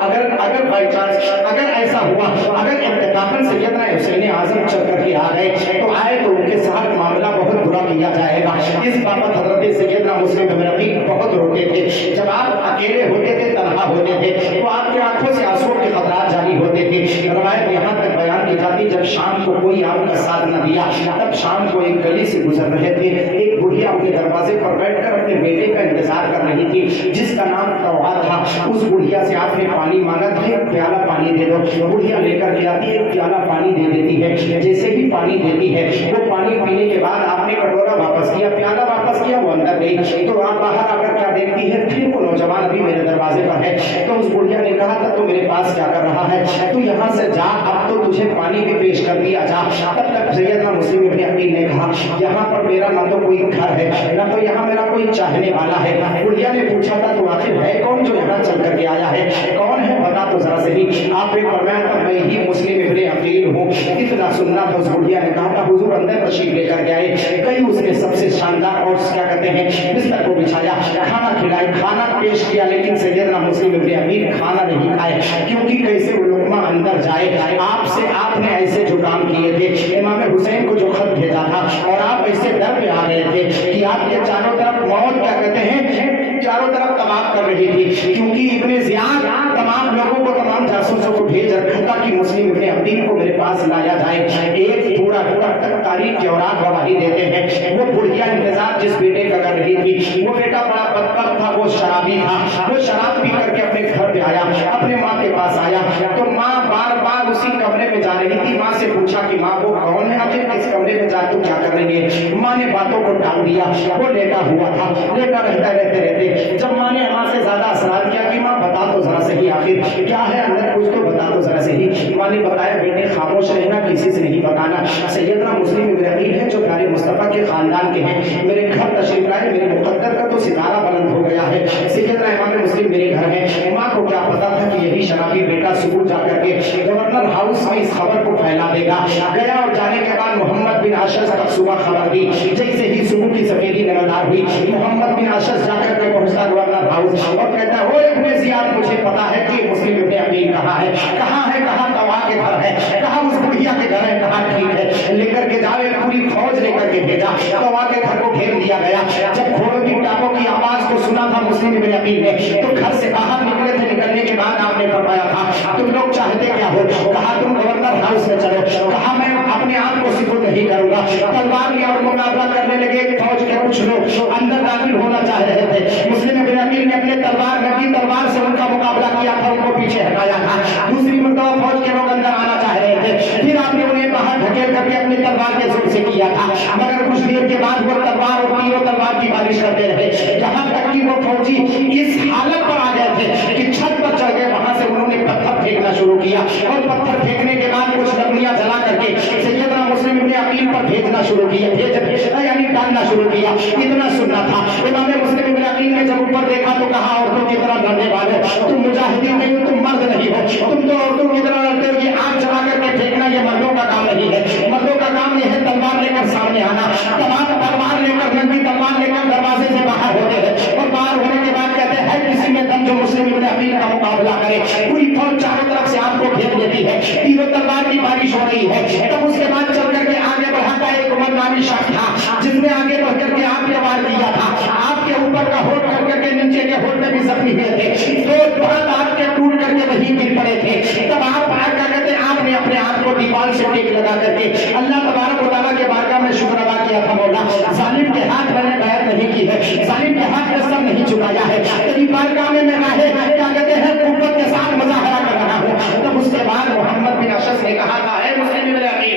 اگر بائی چانس اگر ایسا ہوا، اگر اتفاقاً سیدنا حسین اعظم چل کر کے آ گئے تو آئے تو ان کے ساتھ معاملہ بہت برا کیا جائے گا۔ اس بابت حضرت سیدنا مسلم ابن عقیل بہت روتے تھے، جب آپ اکیلے ہوتے تھے، تنہا ہوتے تھے تو آپ کی آنکھوں سے آنسو کے خطرات جاری ہوتے تھے۔ روایت یہاں تک بیان کی جاتی جب شام کو کوئی آپ کا ساتھ نہ دیا، تب شام کو ایک گلی سے گزر رہے تھے، ایک بڑھیا اپنے دروازے پر بیٹھ کر اپنے بیٹے کا انتظار کر رہی تھی جس کا نام توعا تھا۔ اس بڑھیا سے آپ نے پانی مانگا تھا، ایک پیالہ پانی دے دو، بڑھیا لے کر کے آتی ہے، ایک پیالہ پانی دے دیتی ہے، جیسے ہی پانی دیتی ہے وہ پانی پینے کے بعد آپ نے کٹورا واپس کیا، پیالہ واپس کیا، وہ اندر گئی تو آپ باہر آ کر کیا دیکھتی ہے، پھر وہ نوجوان ابھی میرے دروازے پر ہے۔ تو اس بڑھیا نے کہا تھا تو میرے پاس کیا کر رہا ہے، تو یہاں سے جا، اب تو تجھے پانی بھی پیش کر دیا جا۔ تب تک سیدنا مسلم ابن عقیل نے کہا یہاں پر میرا نہ تو کوئی گھر ہے، نہ تو یہاں میرا کوئی چاہنے والا ہے۔ بڑھیا نے پوچھا تھا تو آخر ہے کون جو یہاں چل کر کے آیا ہے، کون ہے بتا تو ذرا صحیح۔ آپ نے فرمایا تھا میں ہی مسلم ابن عقیل ہوں۔ اتنا سننا تھا اس بڑھیا نے کہا تھا حضور اندر تشریف لے کر کے آئے، کئی اس نے سب سے شاندار اور کیا کہتے ہیں بستر کو بچھایا، کھانا کھلائے، کھانا پیش کیا، لیکن سیدنا مسلم ابن عقیل کھانا نہیں کھائے، کیونکہ کیسے وہ لقمہ اندر جائے۔ آپ نے ایسے جو کام کیے تھے، امام حسین کو جو خط بھیجا تھا اور آپ ایسے ڈر پہ آ گئے تھے کہ آپ کے چاروں طرف موت کیا کہتے ہیں چاروں طرف تباہ کر رہی تھی، کیونکہ ابن زیاد تمام لوگوں کو، تمام جاسوسوں کو بھیج رکھا تھا کہ مسلم ابن عقیل کو میرے پاس لایا جائے۔ ایک پورا تک تاریخ کے اوراق گواہی دیتے ہیں وہ بڑھیا انتظار جس بیٹے کا کر رہی تھی، وہ بیٹا بڑا بدبخت تھا، وہ شرابی تھا، وہ شراب پی کر کے اپنے گھر پہ آیا، اپنے ماں کے پاس آیا تو ماں بار بار اسی کمرے میں جا رہی تھی۔ ماں سے پوچھا کہ ماں وہ کون ہے، آخر کس کمرے میں جا تو کیا کر رہی ہے۔ ماں نے باتوں کو ٹال دیا، وہ لیٹا ہوا تھا، لیٹا رہتے جب ماں نے ماں سے زیادہ اصرار کیا کہ ماں بتا تو ذرا صحیح آخر کیا ہے اندر، کچھ تو بتا تو ذرا صحیح۔ ماں نے بتایا بیٹے خاموش رہنا، کسی سے نہیں بتانا۔ سیدنا مسلم ابن عقیل ہے جو پیارے مصطفیٰ کے خاندان کے ہیں، میرے گھر تشریف لائے، میرے مقدر کا تو ستارہ بلند ہو گیا ہے، سیدنا امام مسلم میرے گھر ہے۔ ماں کو کیا پتا تھا کہ یہی شرابی بیٹا سکول جا کر کے گورنر ہاؤس میں اس خبر کو پھیلا دے گا۔ گیا اور جانے کے بعد محمد بن اشعث تک صبح خبر دی، جیسے ہی صبح کی سفیدی نمودار ہوئی، محمد بن اشعث جا کر کے پہنچتا گورنر ہاؤس اور کہتا ہے اوے ابن زیاد مجھے پتا ہے کہ مسلم ابن عقیل کہاں ہے، کہاں توعا کے گھر ہے، کہاں اس بڑھیا کے گھر ہے، کہاں ٹھیک ہے، لے کر کے جاؤ، ایک پوری فوج لے کر کے بھیجا، توعا کے گھر کو گھیر لیا گیا۔ جب گھوڑوں کی ٹاپوں کی آواز کو سنا تھا مسلم ابن عقیل نے تو گھر سے باہر نکلے تھے، نکلنے کے بعد آپ نے فرمایا تھا تم لوگ چاہتے کیا ہو، کہا تم گورنر ہاؤس میں چلو، کہا میں اپنے آپ کو سپرد نہیں کروں گا۔ تلوار لیا اور مقابلہ کرنے لگے، فوج کے کچھ لوگ اندر داخل ہونا چاہ رہے تھے، مسلم ابن عقیل نے اپنے تلوار رکھی، تلوار سے ان کا مقابلہ کیا تھا، ان کو پیچھے ہٹایا تھا، دوسری مرتبہ فوج کے لوگ اندر آنا چاہ رہے تھے، پھر آپ نے انہیں باہر ڈھکیل کر کے اپنے تلوار کے زور سے کیا تھا، مگر کچھ دیر کے بعد وہ تلوار اور تیر و تلوار کی بارش کرتے رہے، جہاں تک کہ وہ فوجی اس حالت پر آ گئے تھے کہ چھت پر چڑھ گئے، وہاں سے انہوں نے پتھر پھینکنا شروع کیا اور پتھر پھینکنے کے بعد کچھ لکڑیاں جلا کر کے سیدنا مسلم ابن عقیل پر بھیجنا شروع کیا، یعنی ڈالنا شروع کیا۔ اتنا سننا تھا، امام مسلم ابن عقیل نے جب اوپر دیکھا تو کہا عورتوں کی طرح لڑنے والے تم مجاہدین نہیں ہو، تم مرد نہیں ہو، تم تو عورتوں کی طرح لڑتے ہو، یہ آگ جلا کر کے پھینکنا یہ مردوں کا کام نہیں ہے، مردوں کا کام یہ ہے تلوار لے کر سامنے آنا، تلوار لے کر ننگی تلوار لے کر دروازے سے باہر ہوتے ہیں اور باہر ہونے کے بعد کہتے ہیں کسی میں دم جو مسلم ابن عقیل کا مقابلہ کرے، پوری فوج چاروں طرف سے آپ کو گھیر لیتی ہے، تیر و تلوار کی بارش ہو رہی ہے، تب اس کے بعد چل کر کے آگے بڑھا کا ایک عمر نامی شخص تھا جس نے آگے بڑھ کر کے آپ کے وار کیا تھا، آپ کے اوپر کا ہوٹ کر کر کے نیچے کے ہوٹ میں بھی زخمی ہوئے تھے، دو ہاتھ آپ کے ٹوٹ کر کے وہیں گر پڑے تھے، تب آپ کیا کہتے ہیں آپ نے اپنے ہاتھ کو دیوار سے ٹیک لگا کر کے اللہ تبارک و تعالیٰ کے بارگاہ میں شکر ادا کیا تھا، مولا ظالم کے ہاتھ میں نے بیعت نہیں کی ہے، ظالم کے ہاتھ میں سر نہیں جھکایا ہے، تیری بارگاہ میں میں راہے کیا کہتے ہیں قوت کے ساتھ مظاہرہ کر رہا ہوں۔ تب اس کے بعد محمد بن اشعث نے کہا تھا اے مسلم ابن عقیل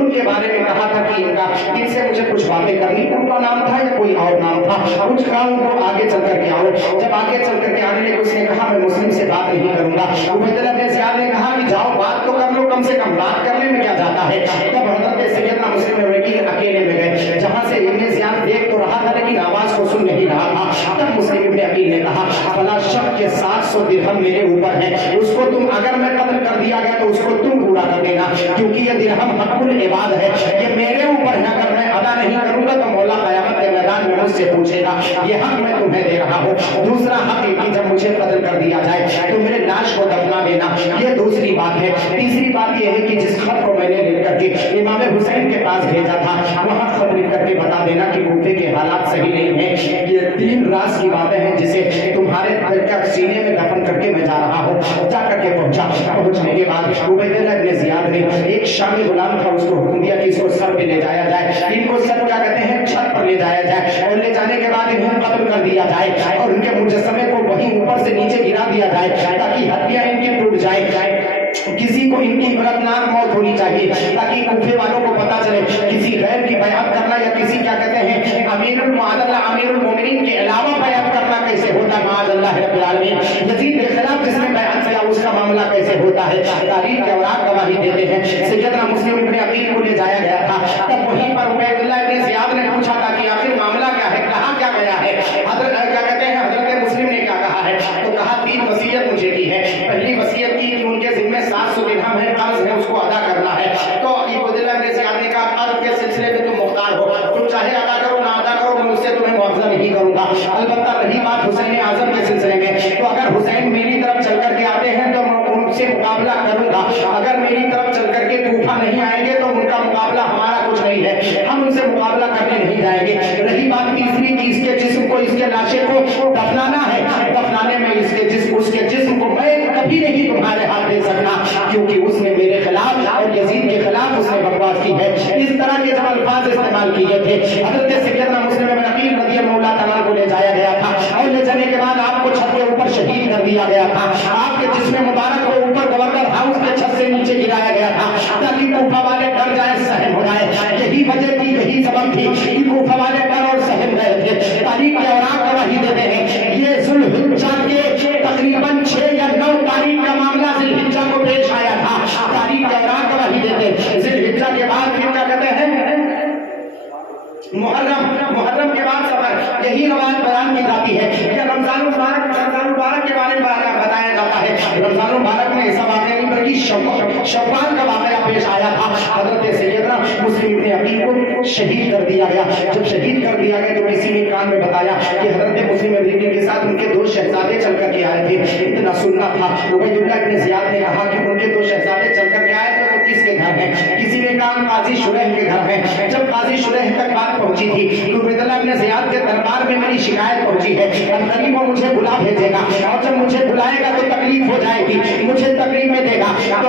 ان کے بارے میں کہا تھا کہ ان سے مجھے کچھ باتیں کرنی، ان کا نام تھا یا کوئی اور نام تھا، کچھ کہا ان کو آگے چل کر کے آؤ۔ جب آگے چل کر کے آنے لگے اس نے کہا میں مسلم سے بات نہیں کروں گا۔ عبید اللہ بن زیاد نے کہا کہ جاؤ بات تو کر لو، کم سے کم بات کرنے میں کیا جاتا ہے۔ تب حضرت سیدنا مسلم بن عقیل اکیلے میں گئے، جہاں سے ابن زیاد دیکھ تو رہا تھا لیکن آواز کو سن نہیں رہا تھا۔ تب مسلم بن عقیل نے کہا فلاں شخص کے 700 درہم میرے اوپر ہے، اس کو تم اگر میں قتل کر دیا گیا تو اس کو تم پورا کر دینا، کیونکہ یہ درہم حق العباد ہے، یہ میرے اوپر ہے، اگر میں ادا نہیں کروں گا تو مولا قیامت کے میدان میں مجھ سے پوچھے گا۔ یہ حق میں تمہیں دے رہا ہوں۔ دوسرا حق یہ کہ جب مجھے قتل کر دیا جائے تو میرے لاش کو دفنا دینا، یہ دوسری بات ہے۔ تیسری بات یہ ہے کہ جس خط کو میں نے لکھ کر کے امام حسین کے پاس بھیجا تھا وہاں خط لکھ کر کے بتا دینا کہ کوفے کے حالات صحیح نہیں ہیں، یہ 3 راز کی باتیں ہیں جسے تمہارے سینے میں دفن کر کے میں جا رہا ہوں۔ جا کر کے پہنچنے کے بعد عبید اللہ بن زیاد نے ایک شامی غلام تھا، اس کو حکم دیا کہ اس کو سر پہ لے جایا جائے، ان کو سر کیا کہتے ہیں چھت پر لے جایا جائے، اور لے جانے کے بعد انہیں قتل کر دیا جائے اور ان کے مجسمے کو وہیں اوپر سے نیچے گرا دیا جائے تاکہ ہڈیاں ان کی ٹوٹ جائے۔ کسی کو ان کی عبرتناک موت ہونی چاہیے تاکہ کوفے والوں کو پتا چلے کسی غیر کی بیعت کرنا یا کسی کیا کہتے ہیں امیر المومنین کے علاوہ بیعت کرنا کیسے ہوتا ہے، معاذ اللہ رب العالمین۔ یزید کے خلاف جس نے بیعت کیا اس کا معاملہ کیسے ہوتا ہے، تاریخ کے اوراق گواہی دیتے ہیں۔ سیدنا مسلم بن عقیل کو لے جایا گیا تھا، تب وہیں پر عبید اللہ بن زیاد نے پوچھا تھا کہ آخر معاملہ کیا ہے، کہاں کیا گیا ہے، حضرت کیا کہتے ہیں حضرت مسلم نے کیا کہا ہے، تو کہا 3 وصیت مجھے کی ہے۔ پہلی وصیت کی کہ ان کے ذمہ 700 درہم ہے، قرض ہے، اس کو ادا کرنا ہے۔ تو عبید اللہ بن زیاد نے کہا قرض کے سلسلے میں تم مختار ہو، تم چاہے ادا کرو نہ ادا کرو، میں اس سے تمہیں معاوضہ نہیں کروں گا۔ البتہ رہی بات حسین اعظم کے سلسلے میں، تو اگر حسین میری طرف چل کر کے آتے ہیں تو میں ان سے مقابلہ کروں گا، اگر میری طرف چل کر کے کوفہ نہیں آئیں گے تو ان کا مقابلہ ہمارا کچھ نہیں ہے، ہم ان سے مقابلہ کرنے نہیں جائیں گے۔ رہی بات تیسری کہ اس کے جسم کو، اس کے لاشے کو دفنانا ہے، دفنانے میں اس کے جسم کو میں کبھی نہیں تمہارے ہاتھ دے سکتا، کیونکہ اس نے میرے خلاف اور یزید کے خلاف اس نے بکواس کی ہے۔ اس طرح کے جب الفاظ استعمال کیے تھے حضرت سیدنا مسلم بن عقیل رضی اللہ تعالیٰ کو لے جایا گیا تھا، اور لے جانے کے بعد آپ کو چھت کے اوپر شہید کر دیا گیا تھا، آپ کے جسم مبارک کو اوپر گورنر ہاؤس کے چھت سے نیچے گرایا گیا تھا تاکہ کوفہ والے ڈر جائے، سہم ہو جائے۔ یہی وجہ تھی، یہی سبب تھی کہ کوفہ والے ڈر اور سہم گئے تھے۔ تاریخ کے اوراق گواہی دیتے ہیں یہ ذوالحجہ کے تقریباً 6 یا 9 تاریخ کا معاملہ ذوالحجہ کو پیش آیا تھا۔ تاریخ کے اوراق گواہی دیتے ہیں ذوالحجہ کے بعد پھر کیا کہتے ہیں محرم کے بعد سفر، یہی روایت بیان کی جاتی ہے کہ رمضان المبارک کے بارے میں بتایا جاتا ہے۔ رمضان المبارک میں ایسا واقعہ نہیں بلکہ شوال کا واقعہ پیش آیا تھا۔ حضرت سیدنا مسلم بن عقیل کو شہید کر دیا گیا۔ جب شہید کر دیا گیا تو کسی نے کان میں بتایا کہ حضرت مسلم بن عقیل کے ساتھ ان کے 2 شہزادے چل کر کے آئے تھے، اتنا سننا تھا۔ عبید اللہ بن زیاد نے کہا کہ ان کے 2 شہزادے چل کر کے آئے تو کس کے گھر ہیں؟ کسی نے کہا قاضی شریح کے گھر ہیں۔ جب قاضی شریح تک بات پہنچی تھی تو عبید اللہ بن زیاد کے دربار میں میری شکایت پہنچی ہے، قریب وہ مجھے بلا بھیجے گا، اور جب مجھے بلائے گا تو تکلیف ہو جائے گی، مجھے تکلیف میں دے گا۔ تو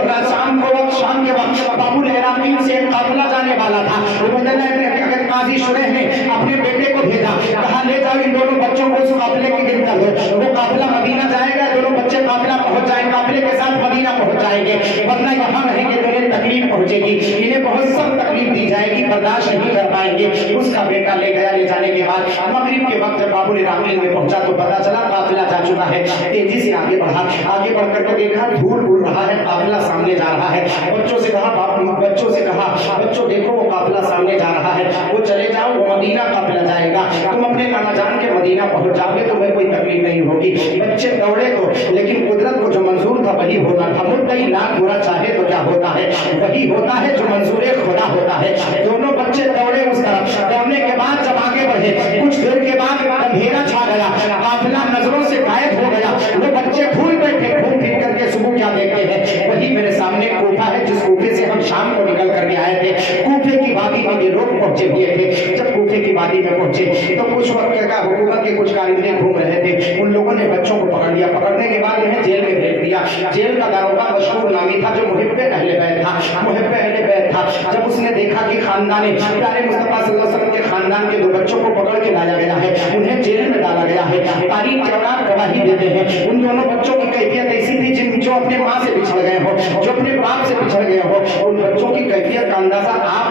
شام کے وقت باب العراقین سے ایک قافلہ جانے والا تھا، عبید اللہ بن قاضی شریح نے اپنے بیٹے کو بھیجا، کہا لے جاؤ ان دونوں بچوں کو اس قافلے کے گرد کر دو، وہ قافلہ مدینہ جائے گا، دونوں بچے قافلہ پہنچ جائیں، قافلے کے ساتھ مدینہ پہنچ جائیں گے، ورنہ یہاں رہیں گے تو انہیں تکلیف پہنچے گی، انہیں بہت سخت تکلیف دی جائے گی، برداشت نہیں کر پائیں گے۔ اس کا بیٹا لے گیا، لے جانے کے بعد مغرب کے وقت جب باب العراقین میں پہنچا تو پتا چلا قافلہ جا چکا ہے۔ تیزی سے آگے بڑھا، آگے بڑھ کر کے دیکھا دھول اڑ رہا ہے، قافلہ سامنے جا رہا ہے۔ بچوں سے کہا بچوں دیکھو وہ قافلہ سامنے جا رہا ہے، وہ چلے جاؤ، وہ مدینہ قافلہ جائے گا، تم اپنے نانا جان کے مدینہ پہنچ جاؤ گے، تمہیں کوئی تکلیف نہیں ہوگی۔ بچے دوڑے تو، لیکن قدرت کو جو منظور تھا وہی ہونا تھا۔ مدعی لاکھ برا چاہے تو کیا ہوتا ہے، وہی ہوتا ہے جو منظور خدا ہوتا ہے۔ دونوں بچے دوڑے اس طرف، دوڑنے کے بعد جب آگے بڑھے کچھ دیر کے بعد اندھیرا چھا گیا، قافلہ نظروں سے غائب ہو گیا، وہ بچے بھول بیٹھے، گھوم پھر کر کے صبح کیا دیکھتے ہیں، وہی میرے سامنے کوفہ ہے جس کوفے سے ہم شام کو نکل کر کے آئے تھے۔ کوفے کی وادی میں یہ لوگ پہنچے ہوئے تھے۔ جب کوفے کی وادی میں پہنچے تو کچھ وقت کا حکومت کے کچھ کارندے گھوم رہے تھے، ان لوگوں نے بچوں کو پکڑ لیا، پکڑنے کے بعد انہیں جیل میں بھیج دیا۔ جیل کا داروغہ مشہور نامی تھا جو محب اہل بیت تھا۔ جب اس نے دیکھا کہ خاندان پیارے مصطفیٰ صلی اللہ علیہ وسلم کے خاندان کے 2 بچوں کو پکڑ کے لایا گیا ہے، انہیں جیل میں ڈالا گیا ہے، تاریخ کے اوراق گواہی دیتے ہیں ان دونوں بچوں کی کیفیت ایسی تھی جو اپنے ماں سے بچھڑ گئے ہو، جو اپنے باپ سے بچھڑ گئے ہو۔ ان بچوں کی کیفیت کا اندازہ آپ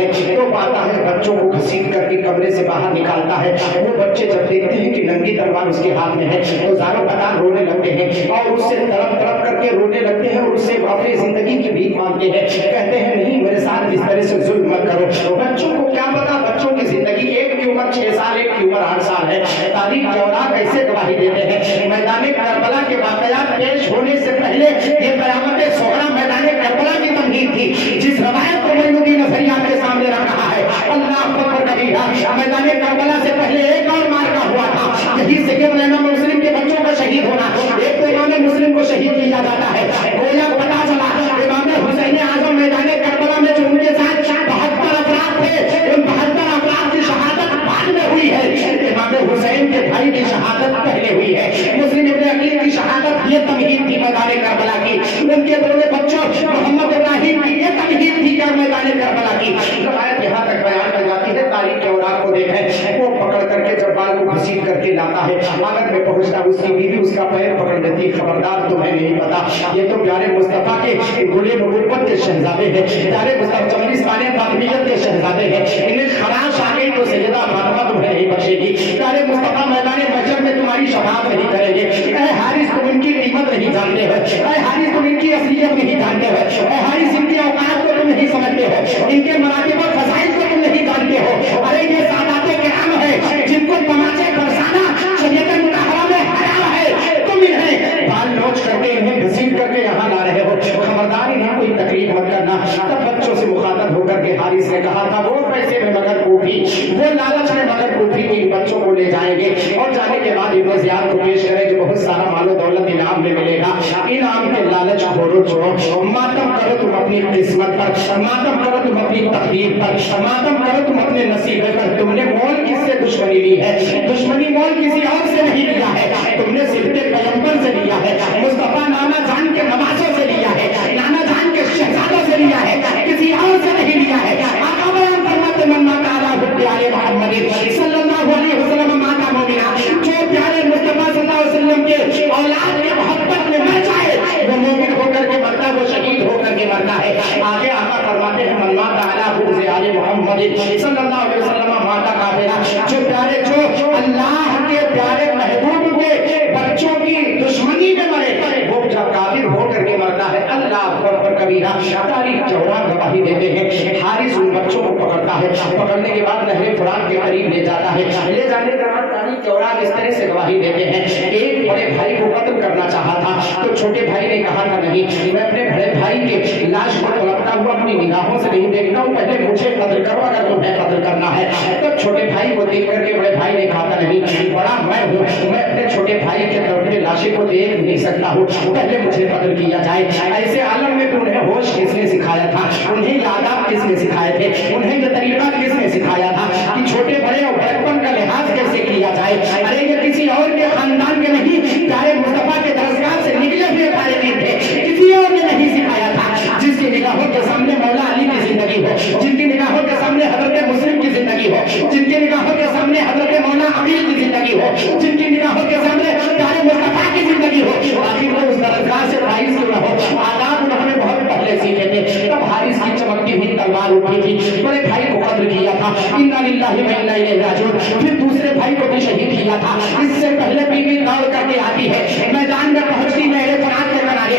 ہے تو پاتا ہے بچوں کو گھسیٹ کر کے کمرے سے باہر نکالتا ہے. وہ بچے جب دیکھتے ہیں کہ ننگی تلوار اس کے ہاتھ میں ہے تو زاروں پتان رونے لگتے ہیں اور اس سے تڑپ تڑپ کر کے رونے لگتے ہیں اور اس سے اپنی زندگی کی بھیک مانگتے ہیں. کہتے ہیں نہیں میرے ساتھ اس طرح سے ظلم مت کرو. بچوں کو کیا پتا بچوں کی زندگی ایک کی عمر 6 سال ایک کی عمر 8 سال ہے. تاریخ کے اوراق ایسے گواہی دیتے ہیں. میدان کربلا کے واقعات پیش ہونے سے پہلے یہ قیامت صغریٰ میدان کربلا کی تمہید تھی جس روایت کو معین الدین اظہری آپ کے سامنے رکھ رہا ہے. اللہ اکبر کبیرہ. میدان کربلا سے پہلے ایک اور مارکا ہوا تھا. یہی سید امام مسلم کے بچوں کا شہید ہونا. ایک تو امام مسلم کو شہید کیا جاتا ہے. گویا پتا چلا امام حسین اعظم میدان کربلا میں جو ان کے ساتھ 72 افراد تھے ان 72 افراد کی شہادت بعد میں ہوئی ہے. امام حسین کے بھائی کی شہادت پہلے ہوئی ہے. مسلم ابن عقیل کی شہادت یہ تمہید تھی میدان کربلا کی. ان کے دونوں بچوں محمد ابراہیم کی یہ تمہید تھی کیا میدان کربلا کی. روایت یہاں تک بیان کی جاتی ہے. تاریخ کے اوراق کو دیکھیں. وہ پکڑ کر کے جب بال کو گھسیٹ کر کے لاتا ہے آنگن میں پہنچتا اس کی بیوی اس کا پیر پکڑ لیتی. خبردار تمہیں نہیں پتا یہ تو پیارے مصطفیٰ کے گلے نبوت کے شہزادے ہیں. پیارے مصطفیٰ 44 سال فاطمیت کے شہزادے ہیں. انہیں خراش آ گئی تو سیدہ فاطمہ تمہیں نہیں بخشے گی. پیارے مصطفیٰ میدان محشر میں تمہاری شفاعت نہیں کریں گے. اے حارث تم ان کی قیمت نہیں جانتے ہو. اے حارث تم ان کی اصلیت نہیں جانتے ہو. اے حارث ان کے اوقات کو تم نہیں سمجھتے ہو. ان کے مراتب اور فضائل کو تم نہیں جانتے ہو. ارے یہ سادات کرام ہے جن کو تماچے برسانا شریعت مطہرہ میں حرام ہے. تم انہیں بال نوچ کر کے انہیں گھسیٹ کر کے یہاں لا رہے ہو. خبردار انہیں کوئی تکلیف مت کرنا. تب بچوں سے مخاطب ہو کر کے حارث نے کہا تھا وہ پیسے میں مگر کوفی وہ لالچ میں مگر کوفی ان بچوں کو لے جائیں گے اور جانے کے بعد ابن زیاد کو پیش کریں جو بہت سارا مال و دولت انعام میں ملے گا. انعام کے لالچ چھوڑو چھوڑو. ماتم کرو تم اپنی قسمت پر. ماتم کرو تم اپنی تقدیر پر. ماتم کرو تم اپنے نصیب پر. تم نے مول کس سے دشمنی لی ہے؟ دشمنی مول کسی اور سے نہیں لیا ہے. تم نے صرف پیغمبر سے لیا ہے. مصطفیٰ نانا جان کے نوازوں سے لیا ہے. نانا جان کے شہزادوں سے لیا ہے. کسی اور سے نہیں لیا ہے. آقا بیان فرماتے من مات علی حب آل محمد صلی اللہ علیہ وسلم مات مومنا. جو پیارے مصطفیٰ صلی اللہ علیہ وسلم کے اولاد کے محبت میں مر جائے وہ مومن ہو کر کے مرتا ہے. وہ شہید ہو کر کے مرتا ہے. آگے آقا فرماتے ہیں من مات علی حب آل محمد صلی اللہ علیہ وسلم مات کافرا. جو پیارے جو اللہ کے پیارے محبوب کے بچوں کی دشمنی میں مرے وہ جب کافر ہو کر کے مرتا ہے. اللہ اکبر کبیرہ. تاریخ چوڑا گواہی دیتے ہیں. حارث ان بچوں کو پکڑتا ہے. پکڑنے کے بعد نہر فرات کے قریب لے جاتا ہے. لے جانے کے بعد تاریخ چوڑا اس طرح سے گواہی دیتے ہیں. ایک بڑے بھائی کو قتل کرنا چاہا تھا تو چھوٹے بھائی نے کہا تھا نہیں میں اپنے بڑے بھائی کے لاش کو تڑپتا ہوا اپنی نگاہوں سے نہیں دیکھتا ہوں. پہلے مجھے قتل کرو اگر تمہیں قتل کرنا ہے. تو چھوٹے بھائی کو دیکھ کر کے بڑے بھائی نے کہا تھا نہیں بڑا میں ہوں. میں اپنے چھوٹے بھائی کے تڑپتے لاشیں کو دیکھ نہیں سکتا ہوں. پہلے مجھے قتل کیا جائے. ایسے عالم میں تو انہیں ہوش کس نے سکھایا تھا؟ انہیں یہ آداب کس نے سکھائے تھے؟ انہیں یہ طریقہ کس نے سکھایا تھا کہ چھوٹے بڑے اور بڑپن کا لحاظ کیسے کیا جائے؟ ارے یہ کسی اور کے خاندان کے نہیں پیارے مصطفیٰ کے درسگاہ سے نکلے ہوئے تارکین تھے. کسی اور نے نہیں سکھایا تھا. جس کی نگاہوں کے سامنے مولا علی کی زندگی ہو, جن کی نگاہوں کے سامنے حضرت مسلم کی زندگی ہو, جن کی نگاہوں کے سامنے حضرت مولا عقیل کی زندگی ہو, جن کی نگاہوں کے سامنے پیارے مصطفیٰ کی زندگی ہو, آخر وہ اس درسگاہ سے باعث کیوں نہ ہو؟ آداب انہوں نے بہت پہلے سیکھے تھے. تب حارث کی چمکتی ہوئی تلوار اٹھی تھی. بڑے بھائی کو قتل کیا تھا. انا للہ و انا الیہ راجعون. پھر دوسرے بھائی کو بھی شہید کیا تھا. اس سے پہلے بیوی دوڑ کر کے آتی ہے, میدان میں پہنچتی نہر فرات کے کنارے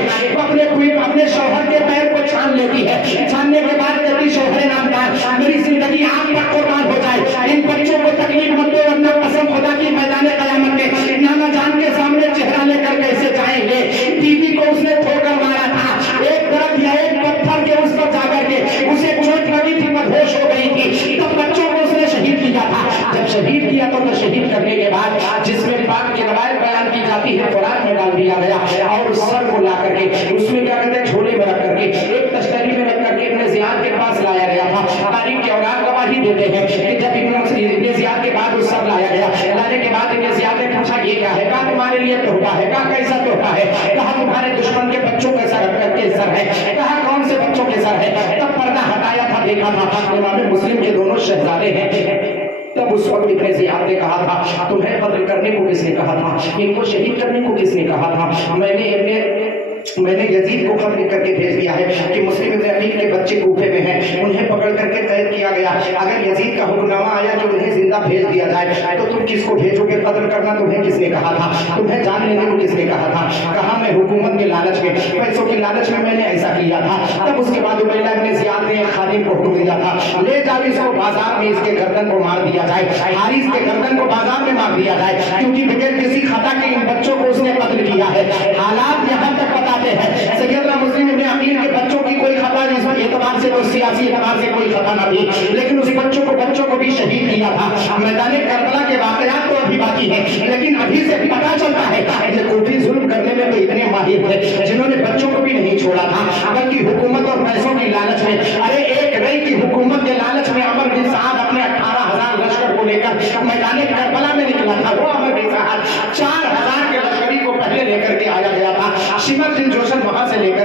اپنے شوہر کے پیر کو چھان لیتی ہے. چھاننے کے بعد کہتی شوہر نامدار میری زندگی آپ پر قربان ہو جائے, ان بچوں کو تکلیف مت دو ورنہ قسم خدا کی میدان قیامت میں نانا جان کے سامنے چہرہ لے کر کیسے جائیں گے. بیوی کو اس نے ٹھوکر مارا تھا, ایک درخت یا ایک پتھر کے اس پر جا کر کے اسے چوٹ لگی تھی, مدہوش ہو گئی تھی. تب بچوں کو اس نے شہید کیا تھا. جب شہید کیا تو شہید کرنے کے بعد جس میں پاک کی روایت بیان کی جاتی ہے فرات میں ڈال دیا گیا اور اس سر کو لا کر کے اس میں کیا کہتے ہیں جھولے میں رکھ کر کے ایک تشتری میں رکھ کر کے ابن زیاد کے پاس لایا گیا تھا. تاریخ کے اوراق گواہی دیتے ہیں کہ جب ابن زیاد کے بعد اس سر لایا گیا, لانے کے بعد ابن زیاد نے پوچھا یہ کیا ہے؟ کہا تمہارے لیے تحفہ ہے. کہا کیسا تحفہ ہے؟ کہا تمہارے دشمن کے بچوں کے سر ہے. کہا کون سے بچوں کے سر ہے؟ تب پردہ ہٹایا تھا, دیکھا تھا امام مسلم کے دونوں شہزادے ہیں. تب اس وقت ابن زیاد نے کہا تھا تمہیں قتل کرنے کو کس نے کہا تھا؟ ان کو شہید کرنے کو کس نے کہا تھا؟ میں نے میں نے یزید کو خط لکھ کر کے بھیج دیا ہے کہ مسلم ابن عقیل کے بچے کوفے میں ہیں، انہیں پکڑ کر کے قید کیا گیا، اگر یزید کا حکم نامہ آیا تو انہیں زندہ بھیج دیا جائے تو تم کس کو بھیجو گے؟ قتل کرنا تمہیں کس نے کہا تھا؟ تمہیں جان لینے کو کس نے کہا تھا؟ کہا میں حکومت کے لالچ میں، پیسوں کے لالچ میں نے ایسا کیا تھا۔ تب اس کے بعد عبیدہ ابن زیاد نے ایک خادم کو حکم دیا تھا، لے جاؤ اس کو بازار میں، اس کے گردن کو مار دیا جائے، حارث کے گردن کو بازار میں مار دیا جائے، کیونکہ بغیر کسی خطا کے ان بچوں کو اس نے قتل کیا ہے۔ حالات یہاں تک بتاتے ہیں سیدنا مسلم ابن عقیل کے بچوں کی کوئی خطا نہیں، اس اعتبار سے کوئی سیاسی اعتبار سے کوئی خطا نہ تھی، لیکن اس بچوں کو بھی شہید کیا تھا۔ میدان کربلا کے واقعات تو ابھی باقی ہیں، لیکن ابھی سے پتا چلتا ہے کہ کوفی ظلم کرنے میں تو اتنے ماہر تھے جنہوں نے بچوں کو بھی نہیں چھوڑا تھا، بلکہ حکومت اور پیسوں کی لالچ میں، ارے ایک رئی کی حکومت کے لالچ میں عمر بن سعد اپنے 18,000 لشکر کو لے کر میدان کربلا میں نکلا تھا۔ وہ عمر بن سعد 4,000 کے لشکری کو پہلے لے کر کے آیا گیا تھا، شمر بن جوشن وہاں سے لے کر